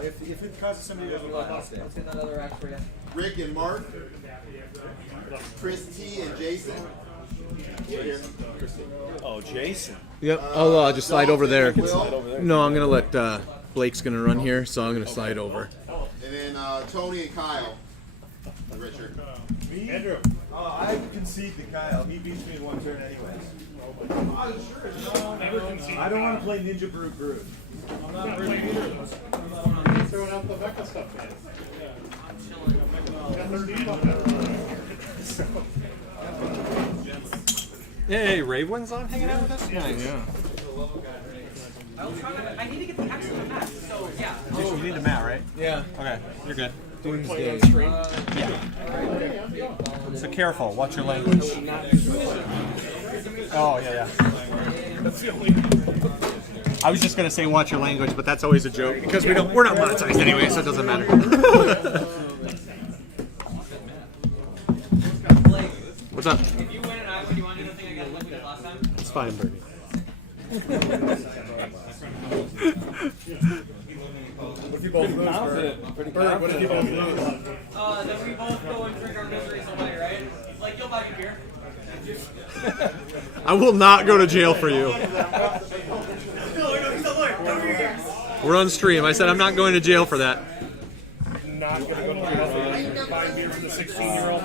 If it causes somebody to Let's get that other act for you. Rick and Mark. Chris T and Jason. Right here. Oh, Jason. Yep, I'll just slide over there. Will. Slide over there. No, I'm gonna let Blake's gonna run here, so I'm gonna slide over. And then Tony and Kyle. Richard. Andrew. I concede to Kyle. He beats me in one turn anyways. Never concede. I don't want to play Ninja Brood Brood. I'm not playing either of those. Throwing out the Becca stuff, man. Got 13 on that. Hey, Raven's on hanging out with us? Nice. Yeah. I I need to get the X on the map. So yeah. You need the mat, right? Yeah. Okay, you're good. Doomsday. So careful. Watch your language. Oh yeah. That's the only. I was just gonna say watch your language, but that's always a joke because we're not monetized anyway, so it doesn't matter. What's up? If you win and I win, you want to do the thing I got lucky with last time? It's fine, Bernie. What if you both lose, Bird? What if you both lose? Then we both go and drink our miseries away, right? Like, you'll buy me beer. I will not go to jail for you. We're on stream. I said I'm not going to jail for that. Not going to go to jail for buying beer for the 16-year-old.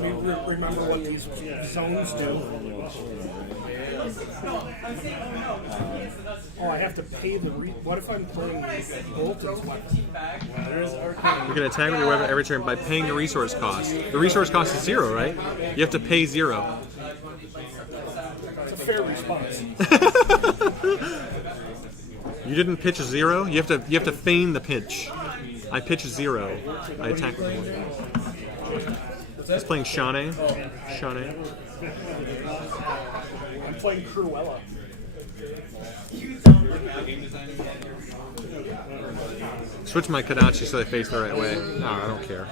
We remember what these zones do. Oh, I have to pay the. What if I'm playing Bolton's weapon? You can attack with your weapon every turn by paying the resource cost. The resource cost is 0, right? You have to pay 0. It's a fair response. You didn't pitch 0. You have to feign the pitch. I pitch 0. I attack with 1. He's playing Shane. Shane. I'm playing Cruella. Switch my Kodachi so they face the right way. No, I don't care.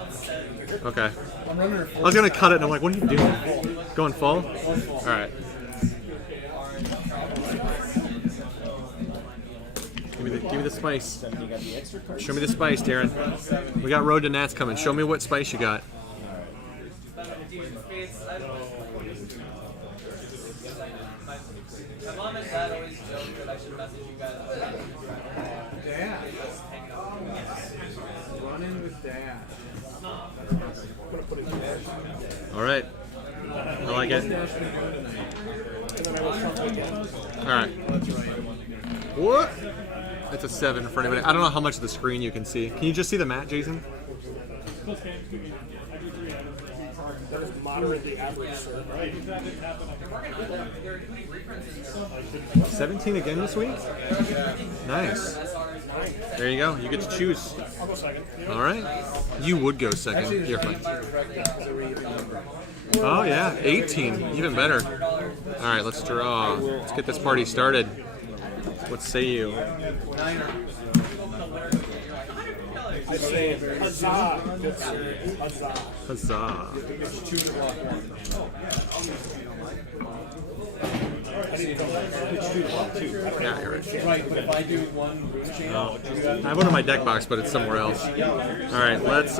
Okay. I was gonna cut it and I'm like, what are you doing? Going full? Alright. Give me the spice. Show me the spice, Darren. We got Road to Nats coming. Show me what spice you got. My mom and dad always joke that I should message you guys. Dad. Run in with Dad. Alright. I like it. Alright. What? That's a 7 for anybody. I don't know how much of the screen you can see. Can you just see the mat, Jason? That is moderately average, sir. 17 again this week? Nice. There you go. You get to choose. I'll go second. Alright. You would go second. You're fine. Oh yeah, 18. Even better. Alright, let's draw. Let's get this party started. What say you? I say huzzah. Huzzah. Huzzah. Yeah, you're right. Right, but if I do one room chain, Oh. I have one in my deck box, but it's somewhere else. Alright, let's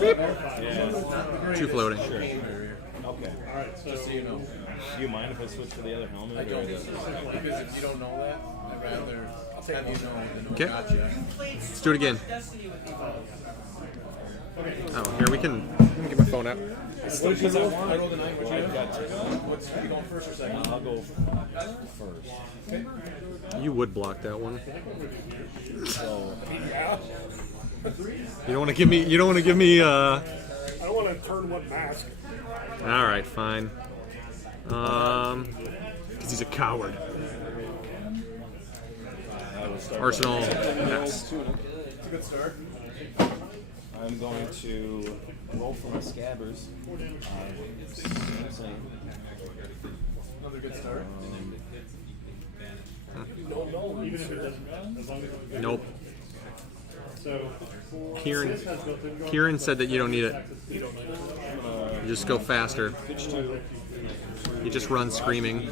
beep. 2 floating. Okay. Just so you know. Do you mind if I switch to the other helmet? I don't. because if you don't know that, I'd rather have you know than Okay. gotcha. Let's do it again. Oh, here we can. Let me get my phone out. Because I rolled a 9, which I've got to. What's you going first or second? I'll go first. You would block that one. So, You don't want to give me. You don't want to give me. I don't want to turn one mask. All right, fine. Because he's a coward. Arsenal. Yes. It's a good start. I'm going to roll for my scabbers. Same. Another good start. Even if it doesn't, as long as it Nope. So, Kieran said that you don't need it. You just go faster. Pitch 2. You just run screaming.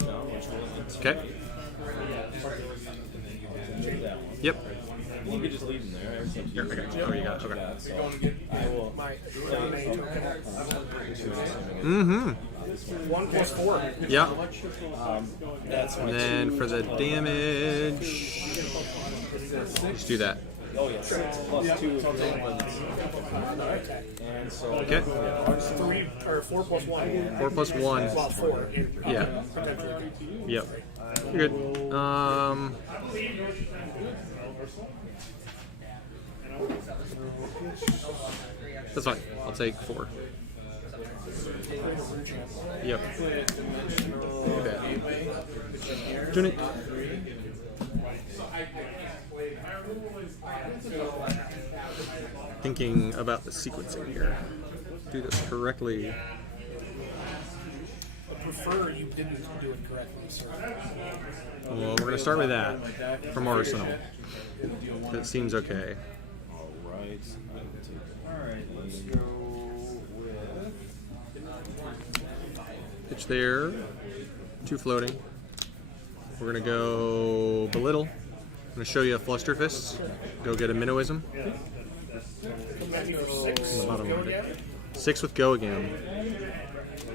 Okay. Yep. You could just leave them there. Here, I got you. Oh, you got it. Okay. I will. Mm-hmm. 1 + 4. Yep. That's And then for the damage, just do that. Oh, yes. 6 + 2. And so. Okay. 3 or 4 + 1. 4 + 1. Well, 4. Yeah. Yep. You're good. Arsenal. That's fine. I'll take 4. Yep. Dimensional gateway. Doing it. Thinking about the sequencing here. Do this correctly. I prefer you didn't do it correctly, sir. Well, we're going to start with that from Arsenal. That seems okay. Alright. Alright, let's go with Pitch there. 2 floating. We're going to go Belittle. I'm going to show you a Fluster Fist. Go get a Minnowism. Six. On the bottom of it. 6 with Go again.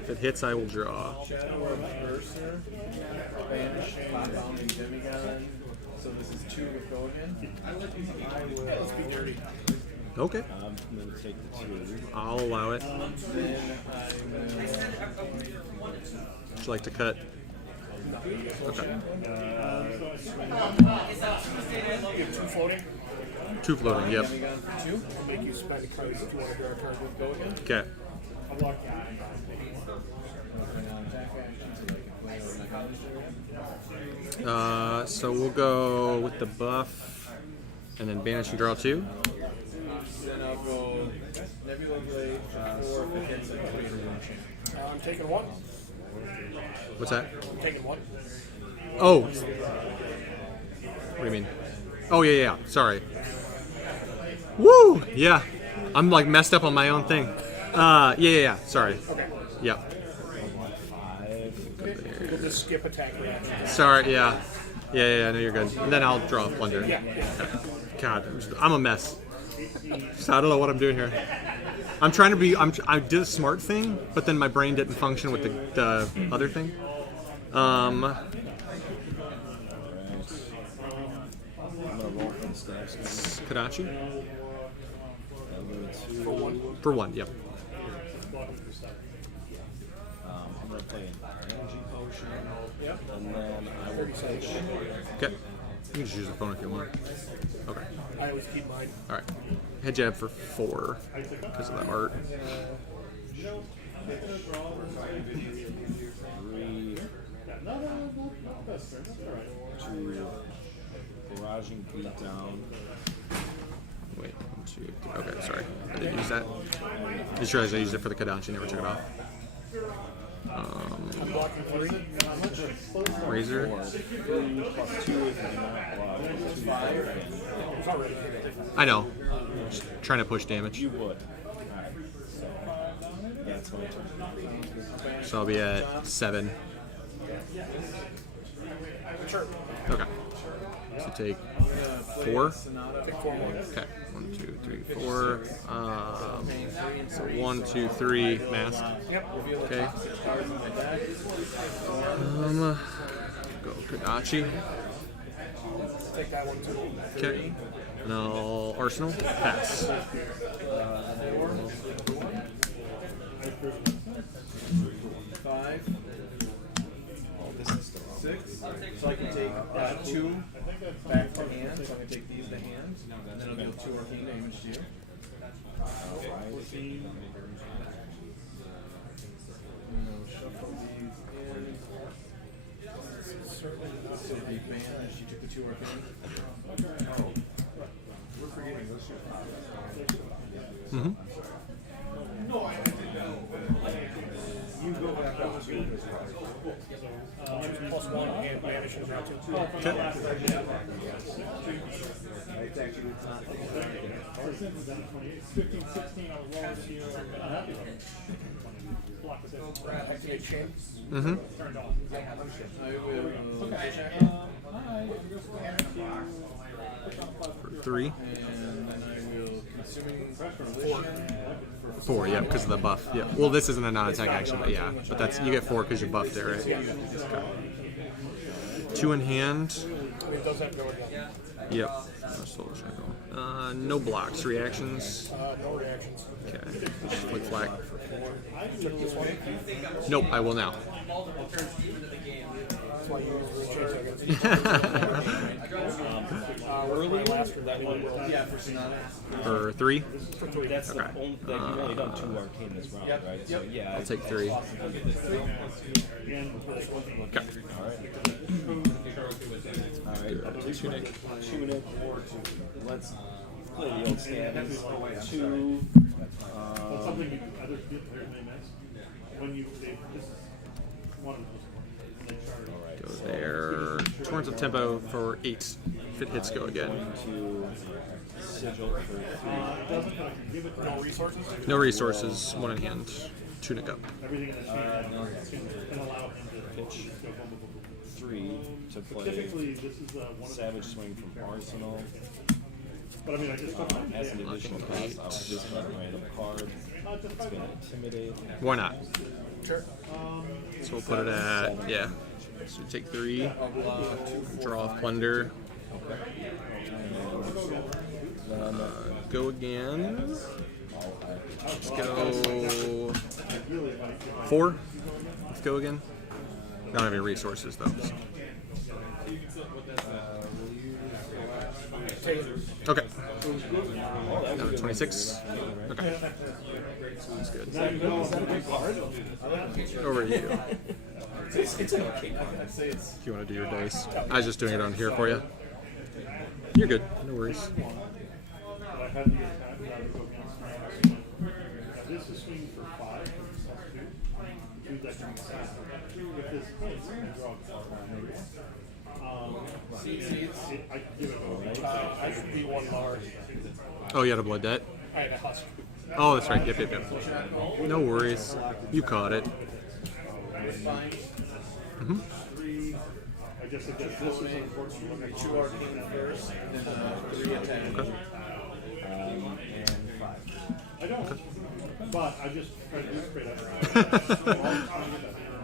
If it hits, I will draw. Shadow of Mercer, Banishing, Bounding Demigod. So this is 2 with Go again. I will. Let's be dirty. Okay. I'm going to take the 2. I'll allow it. Then I will. Would you like to cut? Okay. You have 2 floating. 2 floating, yep. Demigod for 2. I'll make you spend a card if you want to draw a card with Go again. Okay. So we'll go with the buff and then banish and draw 2. Then I'll go Nebula Blade for 4 if it hits and create a rune chain. I'm taking 1. What's that? I'm taking 1. Oh. What do you mean? Oh, yeah. Sorry. Woo! Yeah. I'm like messed up on my own thing. Yeah. Sorry. Okay. Yep. We'll just skip attack reaction. Sorry, yeah. I know you're good. And then I'll draw a Plunder. Yeah. God, I'm a mess. So I don't know what I'm doing here. I'm trying to be. I did a smart thing, but then my brain didn't function with the other thing. I'm going to roll for the stacks. Kadachi For 1. for 1. Yep. I'm going to play an energy potion. And then I will pitch. Okay. You can just use the phone if you want. Okay. I always keep mine. All right. Head jab for 4 because of the art. 3. 2. Barraging beat down. Wait, 1, 2, 3. Okay, sorry. I didn't use that. Just realized I used it for the Kadachi, never took it off. I'm blocking 3. Razor. 3 plus 2 if you do not block. 2 5. It's already hit. I know. Just trying to push damage. You would. Alright. So, that's my turn. So I'll be at 7. Sure. Okay. So take 4. Take 4 more. Okay. 1, 2, 3, 4. So 1, 2, 3. Mask. Yep. Okay. Go Kadachi. Take that one too. Okay. And I'll Arsenal. Pass. 5. Oh, this is still 6. So I can take 2 back to hand. So I'm going to take these to hand. And then I'll deal 2 arcane damage to you. And I'll shuffle these in. Certainly not so big man as she took the 2 arcane. Oh. We're forgetting this shit. Mm-hmm. You go back up to this card. Plus 1 and banishes now too. Okay. It's actually it's not. Activate chain. Mm-hmm. I will check. For 3. And then I will consuming 4, yeah, because of the buff. Yeah. Well, this isn't a non-attack action, but yeah. But that's you get 4 because you buffed it, right? Okay. 2 in hand. It does have go again. Yep. No blocks. Reactions. No reactions. Okay. Just flick flag. Took this one. Nope. I will now. That's why you use rune chains against. Early last That one. Yeah, for Sonata. For 3. That's Okay. the only. You've only done 2 arcane this round, right? So yeah. I'll take 3. Okay. Alright, up to Tunic. Let's play the old standings. 2. Go there. Torrents of Tempo for 8. If it hits, go again. To Sigil for 3. No resources, 1 in hand. Tunic up. Pitch 3 to play Savage Swing from Arsenal. As an additional cost, I'll discard a random card. It's going to intimidate. Why not? Sure. So we'll put it at, yeah. So take 3. Draw off Plunder. Go again. Let's go 4. Let's go again. I don't have any resources though. So. Okay. No, 26. Okay. Sounds good. Over to you. It's an okay card. If you want to do your dice. I was just doing it on here for you. You're good. No worries. I should be 1 large. Oh, you had a blood debt? I had a husk. Oh, that's right. Yep. No worries. You caught it. Mm-hmm. This is unfortunately 2 arcane first, and then 3 attack. Okay. And 5. I don't, but I just tried to do straight up.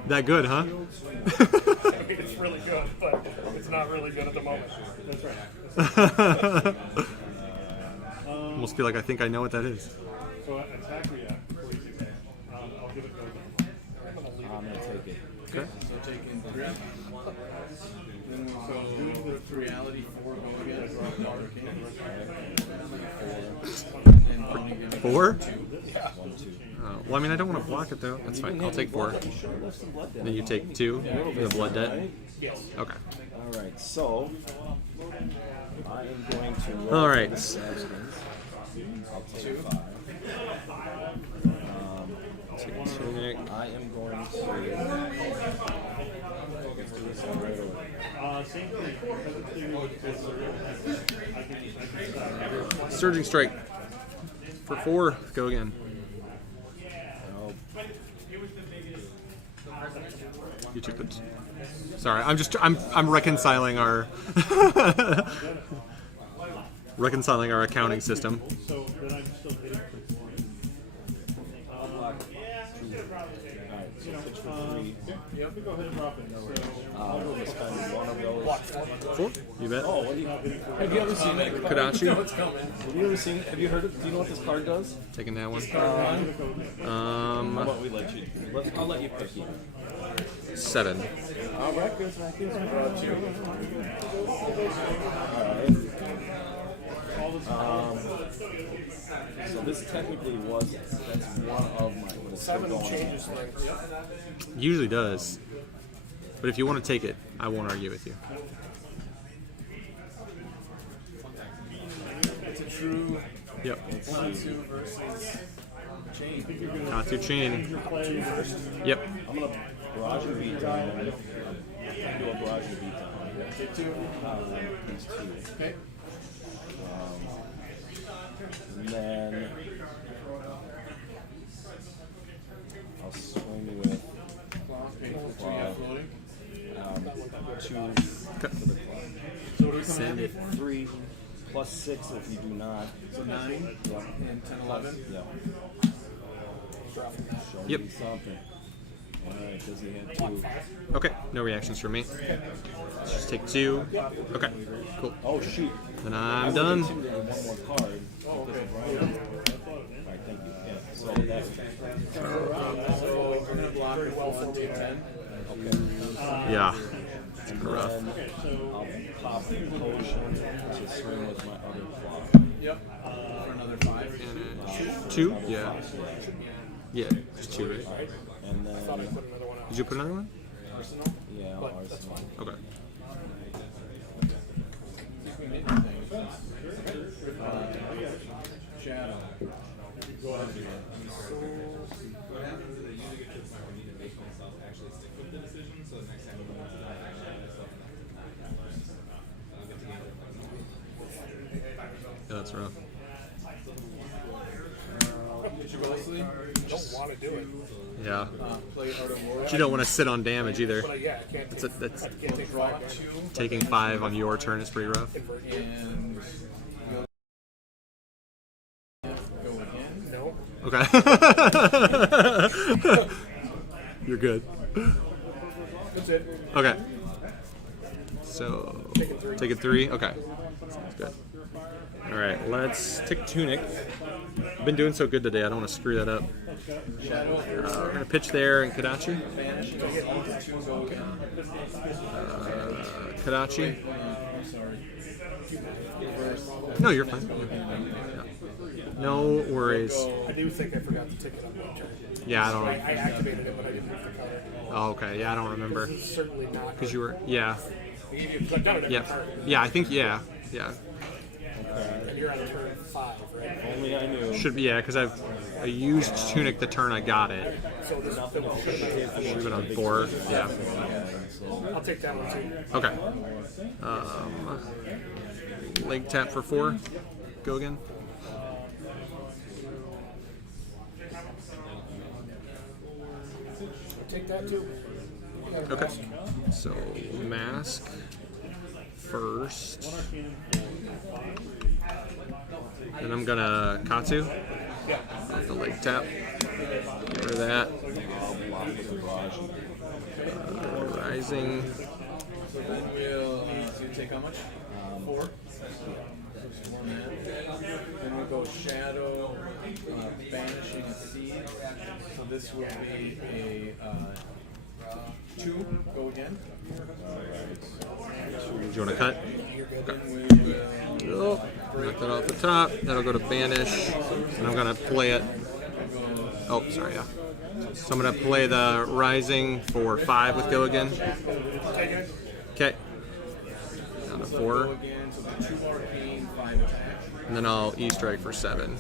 That good, huh? I mean, it's really good, but it's not really good at the moment. That's right. Almost feel like I think I know what that is. So attack react. I'll give it go. I'm going to take it. Okay. So taking 3. So doing the reality 4 go again. Draw a arcane. And boning him. 4? Yeah. Well, I mean, I don't want to block it though. That's fine. I'll take 4. Then you take 2 for the blood debt. Yes. Okay. Alright, so I am going to All right. I'll take 5. Take Tunic. I am going to let's do this one right away. Same thing. Surging Strike for 4. Go again. You took the. Sorry, I'm reconciling our reconciling our accounting system. So then I'm still hitting. Yeah, let me go ahead and drop it. I'm going to spend 1 of those. 4? You bet. Oh, what do you Have you ever seen it? Kodachi. Have you ever seen it? Have you heard it? Do you know what this card does? Taking that one. How about we let you? I'll let you pick it. 7. Alright, goes back in. So this technically was, that's one of my, but it's still going Changes things. Usually does. But if you want to take it, I won't argue with you. It's a true Yep. 1-2 versus chain. Katsu Chain. Yep. I'm going to barrage and beat down. Do a barrage and beat down. Take 2. These 2. Okay. And then I'll swing with Floating. 2 Okay. for the club. So what do we come in? 3 plus 6 if you do not. So 9 and 10, 11. Yeah. Show Yep. me something. Alright, does he have 2? Okay. No reactions from me. Let's just take 2. Okay. Cool. Oh shoot. Then I'm done. Intimidated 1 more card. Oh, okay. Alright, thank you. Yeah, so that's So we're going to block it well 1, 2, 10. okay. Yeah. Rough. I'll pop the potion to swing with my other claw. Yep. For another 5. 2? Yeah. Yeah, just 2, right? And then, Did you put another one? yeah, arsenal. Okay. Shadow. Yeah, that's rough. I don't want to do it. Yeah. Play Art of War. But you don't want to sit on damage either. But yeah, I can't. That's I can't take 5 damage. taking 5 on your turn is pretty rough. And go again. No. Okay. You're good. That's it. Okay. So, taking 3? Okay. Sounds good. Alright, let's take Tunic. I've been doing so good today, I don't want to screw that up. We're going to pitch there and Kadachi. Kadachi. No, you're fine. Yeah. No worries. I do think I forgot to take it on one turn. Yeah, I don't I activated it, but I didn't move the color. Oh, okay. Yeah, I don't remember. This is certainly not. Because you were, yeah. I've done it every Yeah. turn. Yeah, I think, yeah. Yeah. And you're on turn 5, right? Only I knew. Should be, yeah, because I used Tunic the turn I got it. So this Should have been on 4. Yeah. I'll take that one too. Okay. Leg tap for 4. Go again. Take that too. Okay. So, mask first. And I'm gonna Katsu. Off the leg tap. Get rid of that. Rising. So then we'll take how much? 4. Then we'll go Shadow, Banishing a Seed. So this will be a 2. Go again. Do you want to cut? Okay. Oh, knock that off the top. That'll go to Banish. And I'm going to play it. Oh, sorry, yeah. So I'm going to play the Rising for 5 with Go again. Okay. Down to 4. And then I'll E-Strike for 7.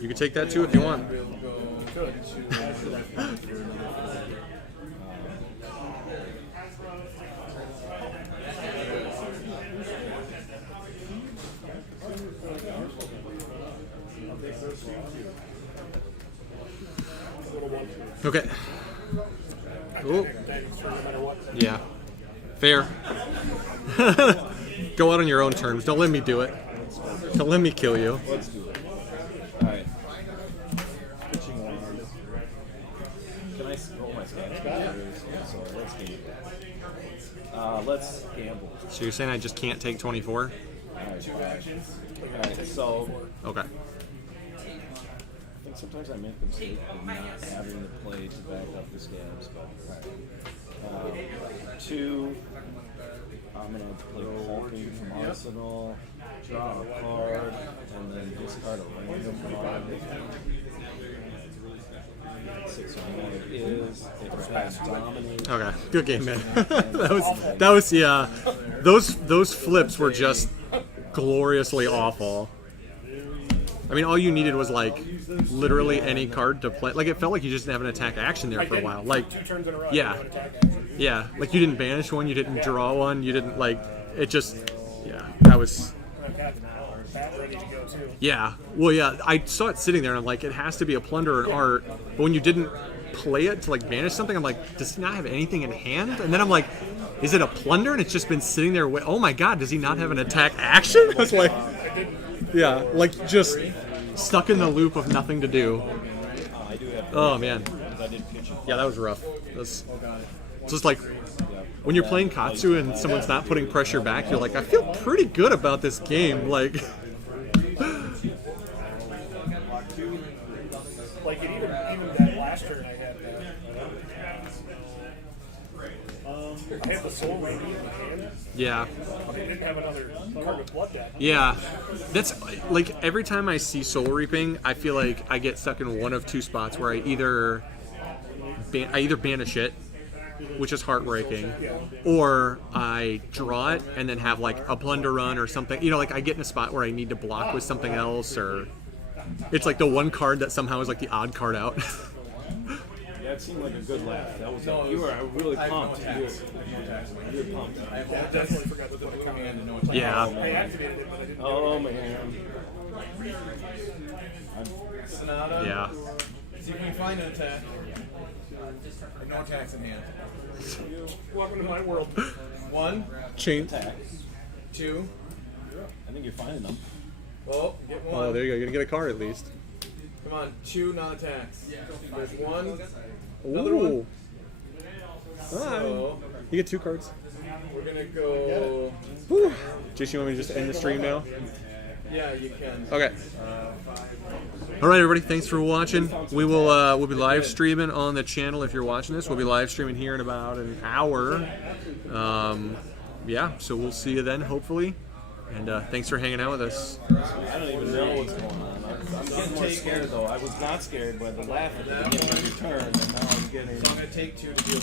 You can take that too if you want. Okay. Oh. Yeah. Fair. Go out on your own terms. Don't let me do it. Don't let me kill you. Let's do it. Alright. Pitching one. Can I roll my scans? So let's gamble. Let's gamble. So you're saying I just can't take 24? Alright, so Okay. I think sometimes I make the mistake of not having to play to back up the scabs, but 2, I'm going to play Hulking from Arsenal, draw a card, and then discard a random card. 6 of one is a dominate. Okay. Good game, man. that was yeah. Those flips were just gloriously awful. I mean, all you needed was like literally any card to play. Like it felt like you just didn't have an attack action there for a while. Like 2 turns in a row. yeah, yeah. Like you didn't banish one, you didn't draw one, you didn't like it. Just yeah, that was. Bat ready to go too. Yeah. Well, yeah. I saw it sitting there, and I'm like, it has to be a plunder or an art. But when you didn't play it to like banish something, I'm like, does he not have anything in hand? And then I'm like, is it a plunder? And it's just been sitting there. Oh my God, does he not have an attack action? I was like, yeah, like just stuck in the loop of nothing to do. I do have Oh man. I did pitch it. Yeah, that was rough. It's just like when you're playing Katsu and someone's not putting pressure back, you're like, I feel pretty good about this game. Like, Like even that last turn I had soul ring in my hand. Yeah. They didn't have another card with blood deck. Yeah, that's like every time I see Soul Reaping, I feel like I get stuck in one of two spots where I either banish it, which is heartbreaking, or I draw it and then have like a plunder run or something. You know, like I get in a spot where I need to block with something else, or it's like the one card that somehow is like the odd card out. That seemed like a good laugh. That was you were really pumped. You were pumped. I definitely forgot to put it coming in to know it's Yeah. I activated it, but I didn't. Oh man. Sonata. Yeah. See if we can find an attack. No attacks in hand. Welcome to my world. 1, Chain. 2. I think you're finding them. Oh, get 1. Oh, there you go. You're gonna get a card at least. Come on, 2 non-attacks. There's 1. Another one. So, you get 2 cards. We're gonna go. Whew. Jason, you want me to just end the stream now? Yeah, you can. Okay. All right, everybody. Thanks for watching. We will we'll be live streaming on the channel if you're watching this. We'll be live streaming here in about an hour. Yeah, so we'll see you then, hopefully. And thanks for hanging out with us. I don't even know what's going on. I'm getting more scared though. I was not scared by the laugh at the beginning of your turn, and now I'm getting. So I'm gonna take 2 to deal